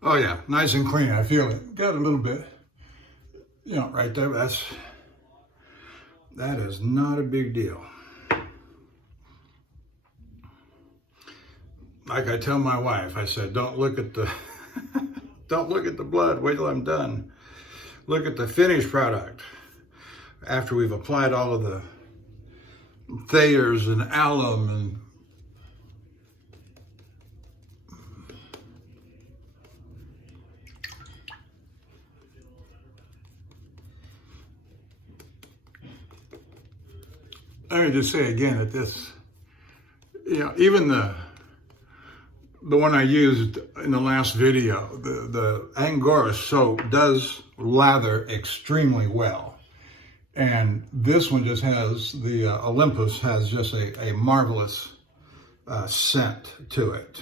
Oh yeah, nice and clean. I feel it. Got a little bit, right there. That is not a big deal. Like I tell my wife, I said, don't look at the don't look at the blood. Wait till I'm done. Look at the finished product after we've applied all of the Thayers and alum and let me just say again that this, even the one I used in the last video, the Angora soap does lather extremely well. And this one just has, the Olympus has just a marvelous scent to it.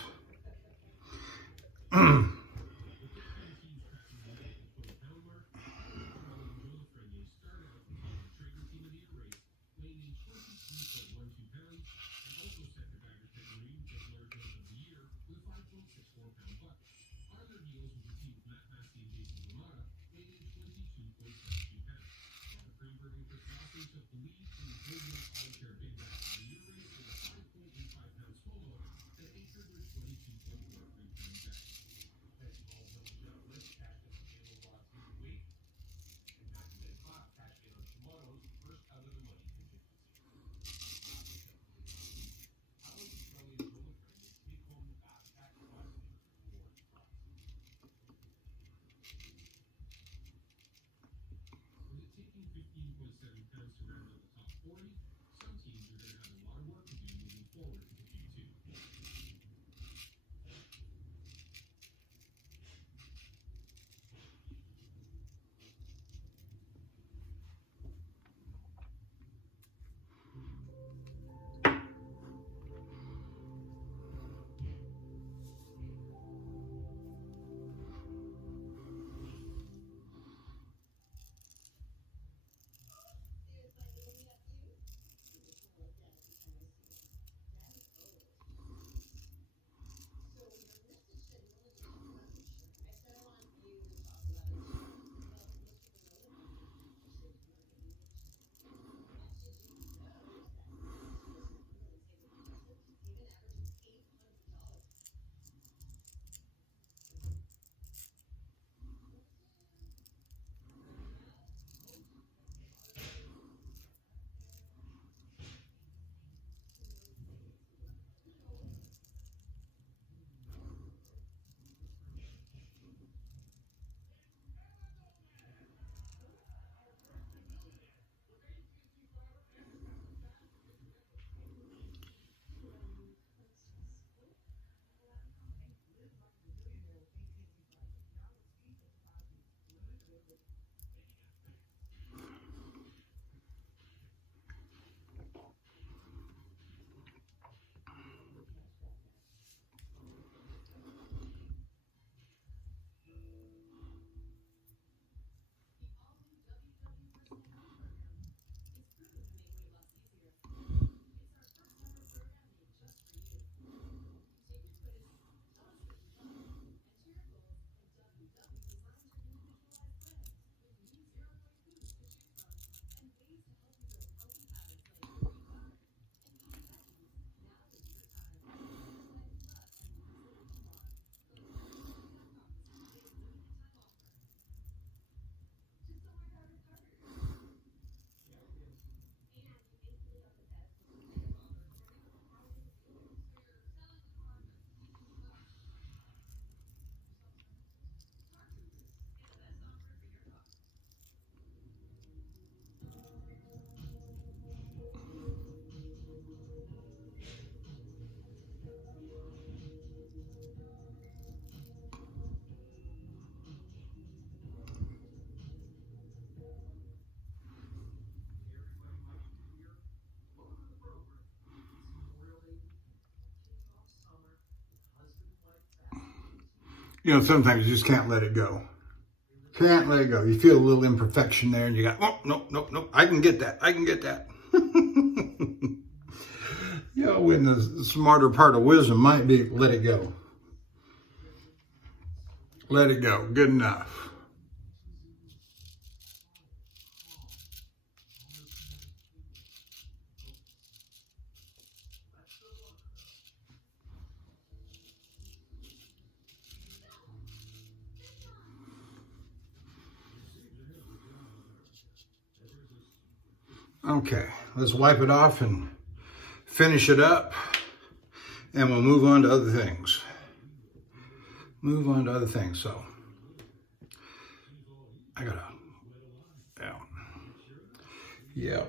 Sometimes you just can't let it go. Can't let it go. You feel a little imperfection there and you got, oh, no, I can get that. When the smarter part of wisdom might be, let it go. Let it go. Good enough. Okay, let's wipe it off and finish it up, and we'll move on to other things. So, I gotta, yeah.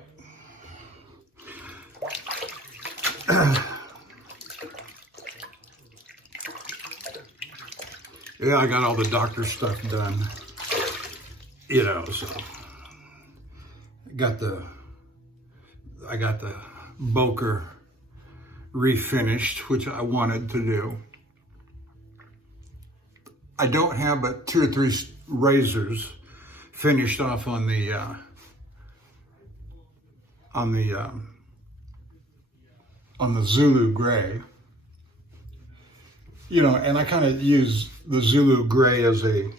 Yeah, I got all the doctor stuff done, you know, so I got the Boker refinished, which I wanted to do. I don't have but 2 or 3 razors finished off on the Zulu Grey. You know, and I kind of use the Zulu Grey as a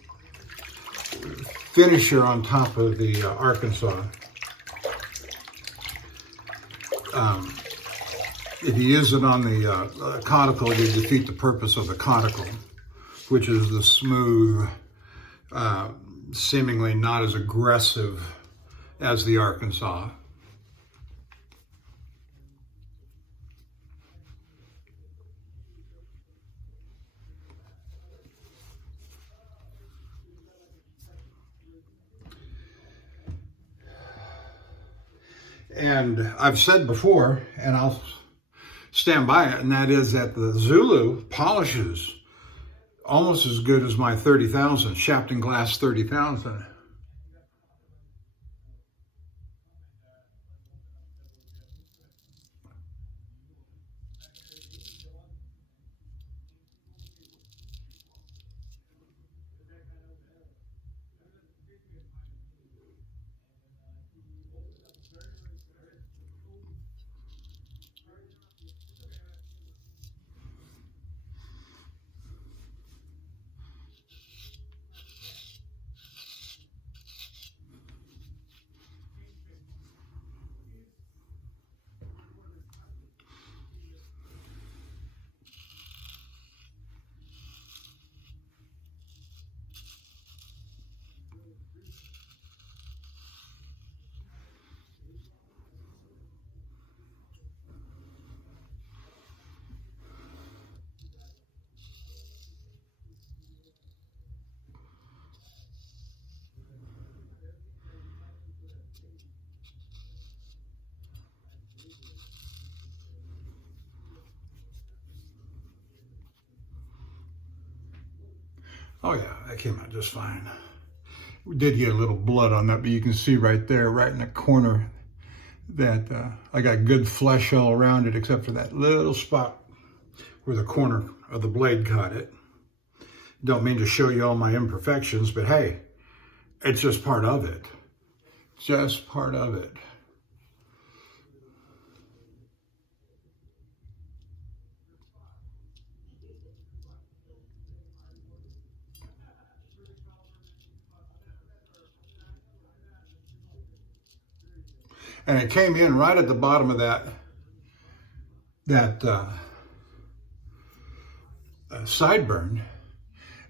finisher on top of the Arkansas. If you use it on the conical, you defeat the purpose of the conical, which is the smooth, seemingly not as aggressive as the Arkansas. And I've said before, and I'll stand by it, and that is that the Zulu polishes almost as good as my 30,000, Shapton Glass 30,000. Oh yeah, that came out just fine. We did get a little blood on that, but you can see right there, right in the corner, that I got good flesh all around it, except for that little spot where the corner of the blade caught it. Don't mean to show you all my imperfections, but hey, it's just part of it. Just part of it. And it came in right at the bottom of that sideburn,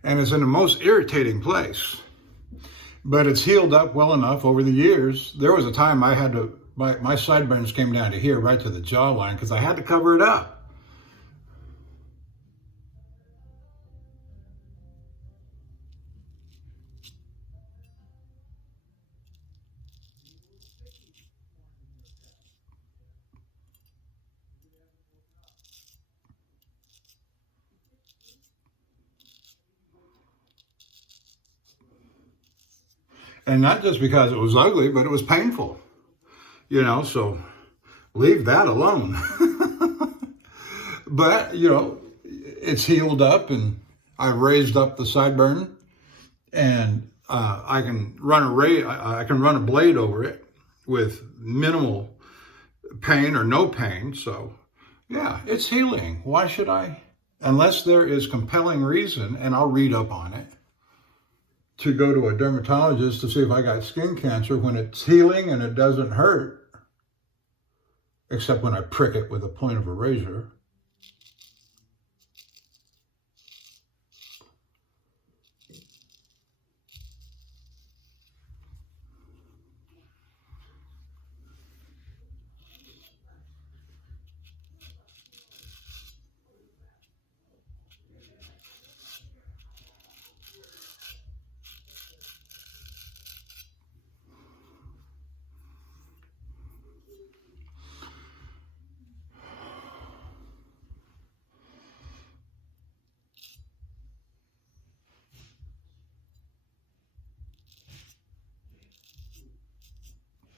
and it's in the most irritating place. But it's healed up well enough over the years. There was a time I had to, my sideburns came down to here, right to the jawline, because I had to cover it up. And not just because it was ugly, but it was painful, you know, so leave that alone. But, you know, it's healed up, and I raised up the sideburn, and I can run a blade over it with minimal pain or no pain. So yeah, it's healing. Why should I? Unless there is compelling reason, and I'll read up on it. to go to a dermatologist to see if I got skin cancer when it's healing and it doesn't hurt, except when I prick it with the point of a razor.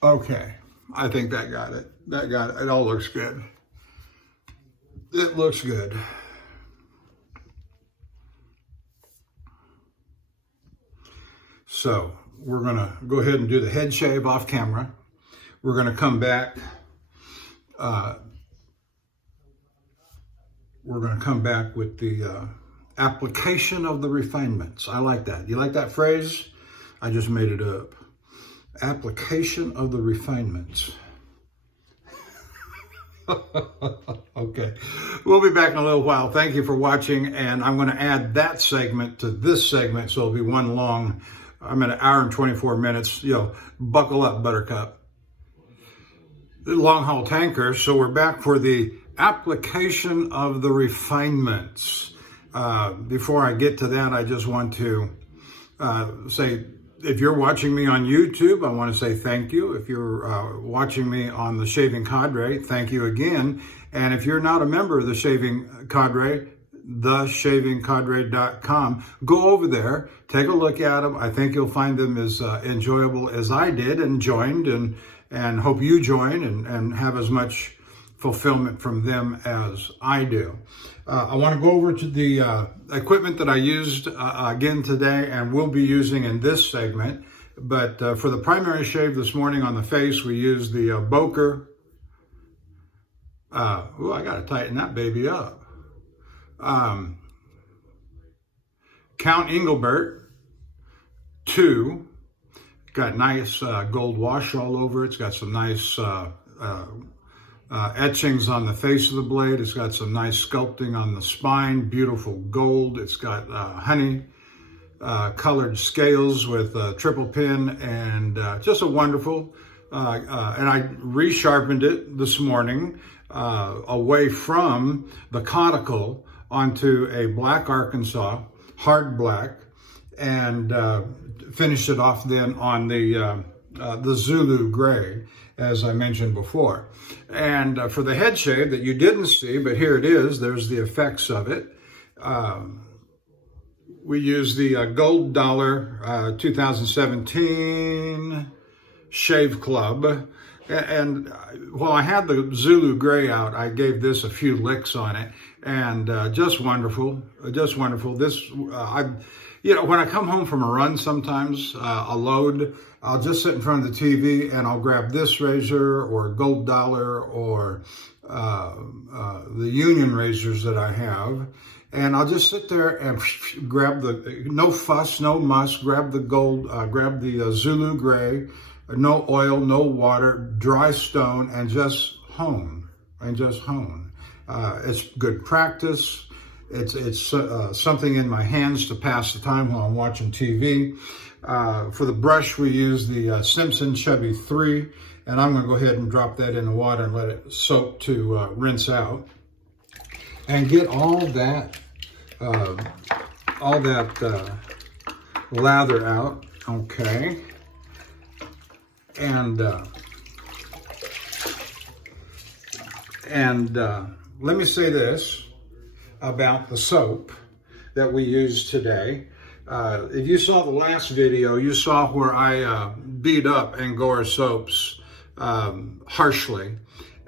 Okay, I think that got it. That got it. It all looks good. It looks good. So we're gonna go ahead and do the head shave off camera. We're gonna come back. We're gonna come back with the application of the refinements. I like that. You like that phrase? I just made it up. Application of the refinements. Okay, we'll be back in a little while. Thank you for watching, and I'm going to add that segment to this segment, so it'll be one long. I'm at 1 hour and 24 minutes. Buckle up, Buttercup. The Longhaultanker. So we're back for the application of the refinements. Before I get to that, I just want to say, if you're watching me on YouTube, I want to say thank you. If you're watching me on the Shaving Cadre, thank you again. And if you're not a member of the Shaving Cadre, theshavingcadre.com, go over there, take a look at them. I think you'll find them as enjoyable as I did and joined, and hope you join and have as much fulfillment from them as I do. I want to go over to the equipment that I used again today and will be using in this segment. But for the primary shave this morning on the face, we used the Boker. I got to tighten that baby up. Count Engelbert II. Got nice gold wash all over it. It's got some nice etchings on the face of the blade. It's got some nice sculpting on the spine, beautiful gold. It's got honey colored scales with triple pin, and just a wonderful, and I resharpened it this morning away from the conical onto a black Arkansas, hard black, and finished it off then on the Zulu Grey, as I mentioned before. And for the head shave that you didn't see, but here it is, there's the effects of it. We use the Gold Dollar 2017 Shave Club. And while I had the Zulu Grey out, I gave this a few licks on it, and just wonderful, just wonderful. This, when I come home from a run sometimes, a load, I'll just sit in front of the TV and I'll grab this razor or Gold Dollar or the Union razors that I have, and I'll just sit there and grab the, no fuss, no muss, grab the gold, grab the Zulu Grey, no oil, no water, dry stone, and just hone, It's good practice. It's something in my hands to pass the time while I'm watching TV. For the brush, we use the Simpson Chubby 3, and I'm going to go ahead and drop that in the water and let it soak to rinse out, and get all that lather out. Okay, and let me say this about the soap that we used today. If you saw the last video, you saw where I beat up Angora soaps harshly.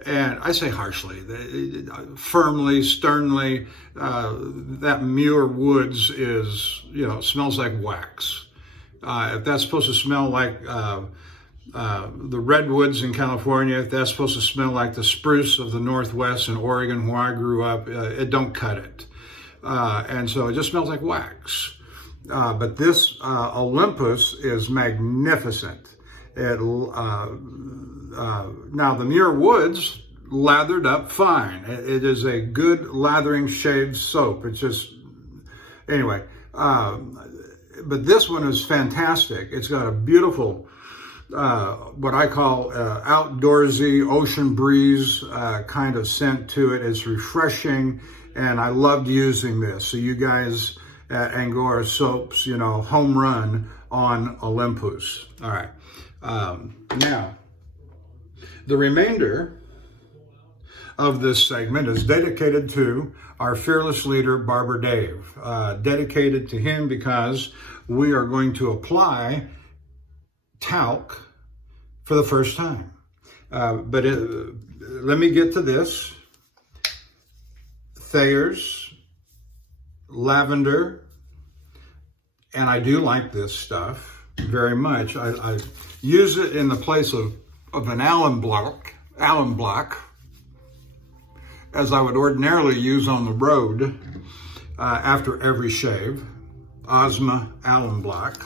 And I say harshly, firmly, sternly. That Muir Woods is, smells like wax. If that's supposed to smell like the redwoods in California, if that's supposed to smell like the spruce of the Northwest in Oregon where I grew up, it don't cut it. And so it just smells like wax. But this Olympus is magnificent. Now the Muir Woods lathered up fine. It is a good lathering shave soap. It's just, anyway, but this one is fantastic. It's got a beautiful, what I call outdoorsy ocean breeze kind of scent to it. It's refreshing, and I loved using this. So you guys at Angora Soaps, you know, home run on Olympus. All right. Now, the remainder of this segment is dedicated to our fearless leader, Barber Dave. Dedicated to him because we are going to apply talc for the first time. Let me get to this. Thayers Lavender, and I do like this stuff very much. I use it in the place of an alum block, as I would ordinarily use on the road after every shave. Osma alum block.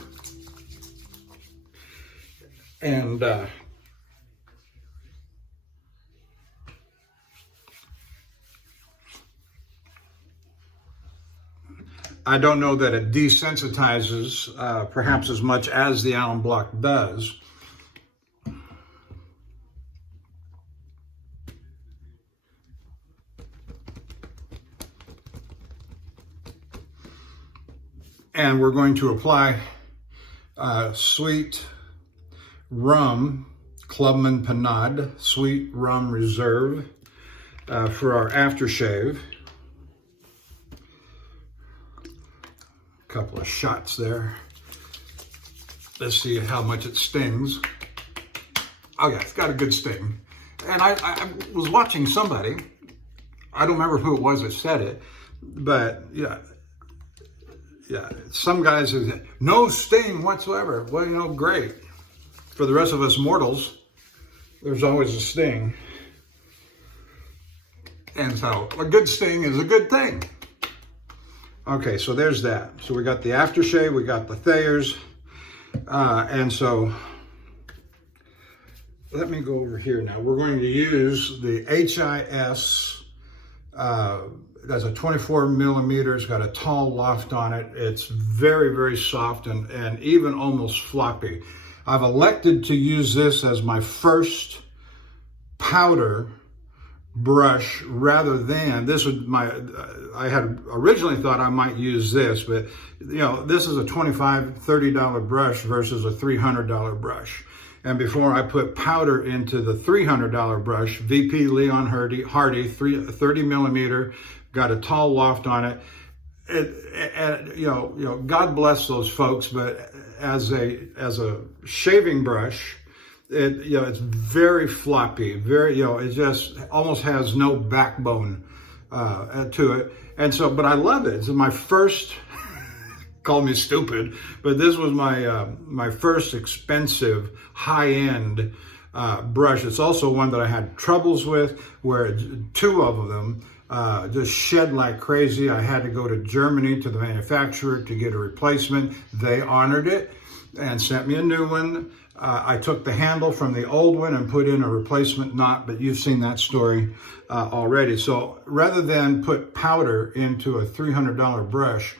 And I don't know that it desensitizes perhaps as much as the alum block does. And we're going to apply sweet rum, Clubman Panade, sweet rum reserve for our aftershave. Couple of shots there. Let's see how much it stings. Oh yeah, it's got a good sting. And I was watching somebody, I don't remember who it was that said it, but yeah, some guys say, no sting whatsoever. Well, you know, great. For the rest of us mortals, there's always a sting. And so a good sting is a good thing. Okay, so there's that. So we got the aftershave, we got the Thayers, and so let me go over here now. We're going to use the HIS, that's a 24 millimeter, it's got a tall loft on it. It's very, very soft and even almost floppy. I've elected to use this as my first powder brush rather than this would I had originally thought I might use this, but you know, this is a $25, $30 brush versus a $300 brush. And before I put powder into the $300 brush, VP Leon Hardy 30 millimeter, got a tall loft on it. You know, God bless those folks, but as a shaving brush, it's very floppy, it just almost has no backbone to it. And so, but I love it. It's my first, call me stupid, but this was my first expensive high-end brush. It's also one that I had troubles with, where two of them just shed like crazy. I had to go to Germany to the manufacturer to get a replacement. They honored it and sent me a new one. I took the handle from the old one and put in a replacement knot, but you've seen that story already. So rather than put powder into a $300 brush,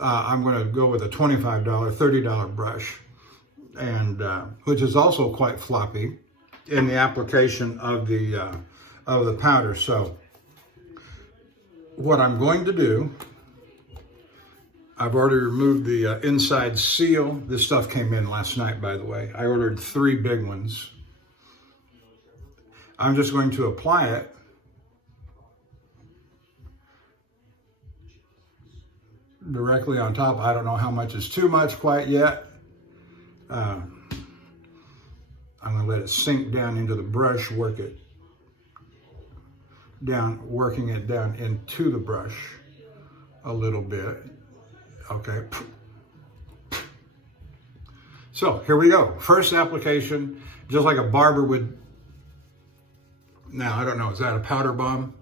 I'm going to go with a $25, $30 brush, and which is also quite floppy in the application of the powder. So what I'm going to do, I've already removed the inside seal. This stuff came in last night, by the way. I ordered 3 big ones. I'm just going to apply it directly on top. I don't know how much is too much quite yet. I'm going to let it sink down into the brush, working it down into the brush a little bit. Okay. So here we go. First application, just like a barber would. Now, I don't know, is that a powder bomb?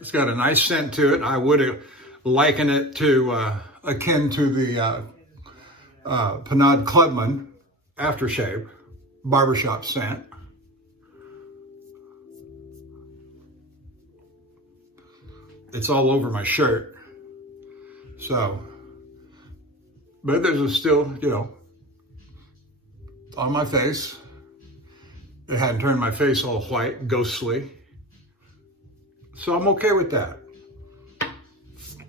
It's got a nice scent to it. I would liken it to akin to the Panad Clubman Aftershave barbershop scent. It's all over my shirt. So, but there's still, you know, on my face. It hadn't turned my face all white, ghostly. So I'm okay with that.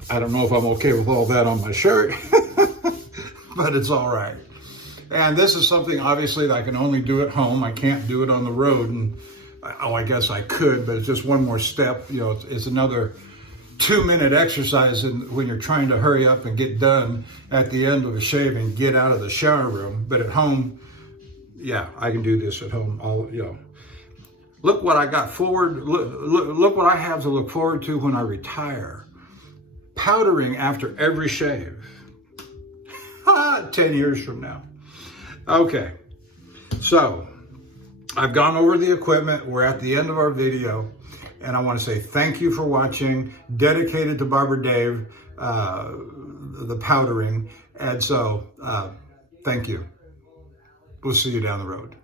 I don't know if I'm okay with all that on my shirt, but it's all right. And this is something, obviously, that I can only do at home. I can't do it on the road. And, oh, I guess I could, but it's just one more step. You know, it's another 2-minute exercise when you're trying to hurry up and get done at the end of a shave and get out of the shower room. But at home, yeah, I can do this at home. You know, look what I got forward. Look what I have to look forward to when I retire. Powdering after every shave. 10 years from now. Okay, so I've gone over the equipment. We're at the end of our video, and I want to say thank you for watching. Dedicated to Barber Dave, the powdering. And so, thank you. We'll see you down the road.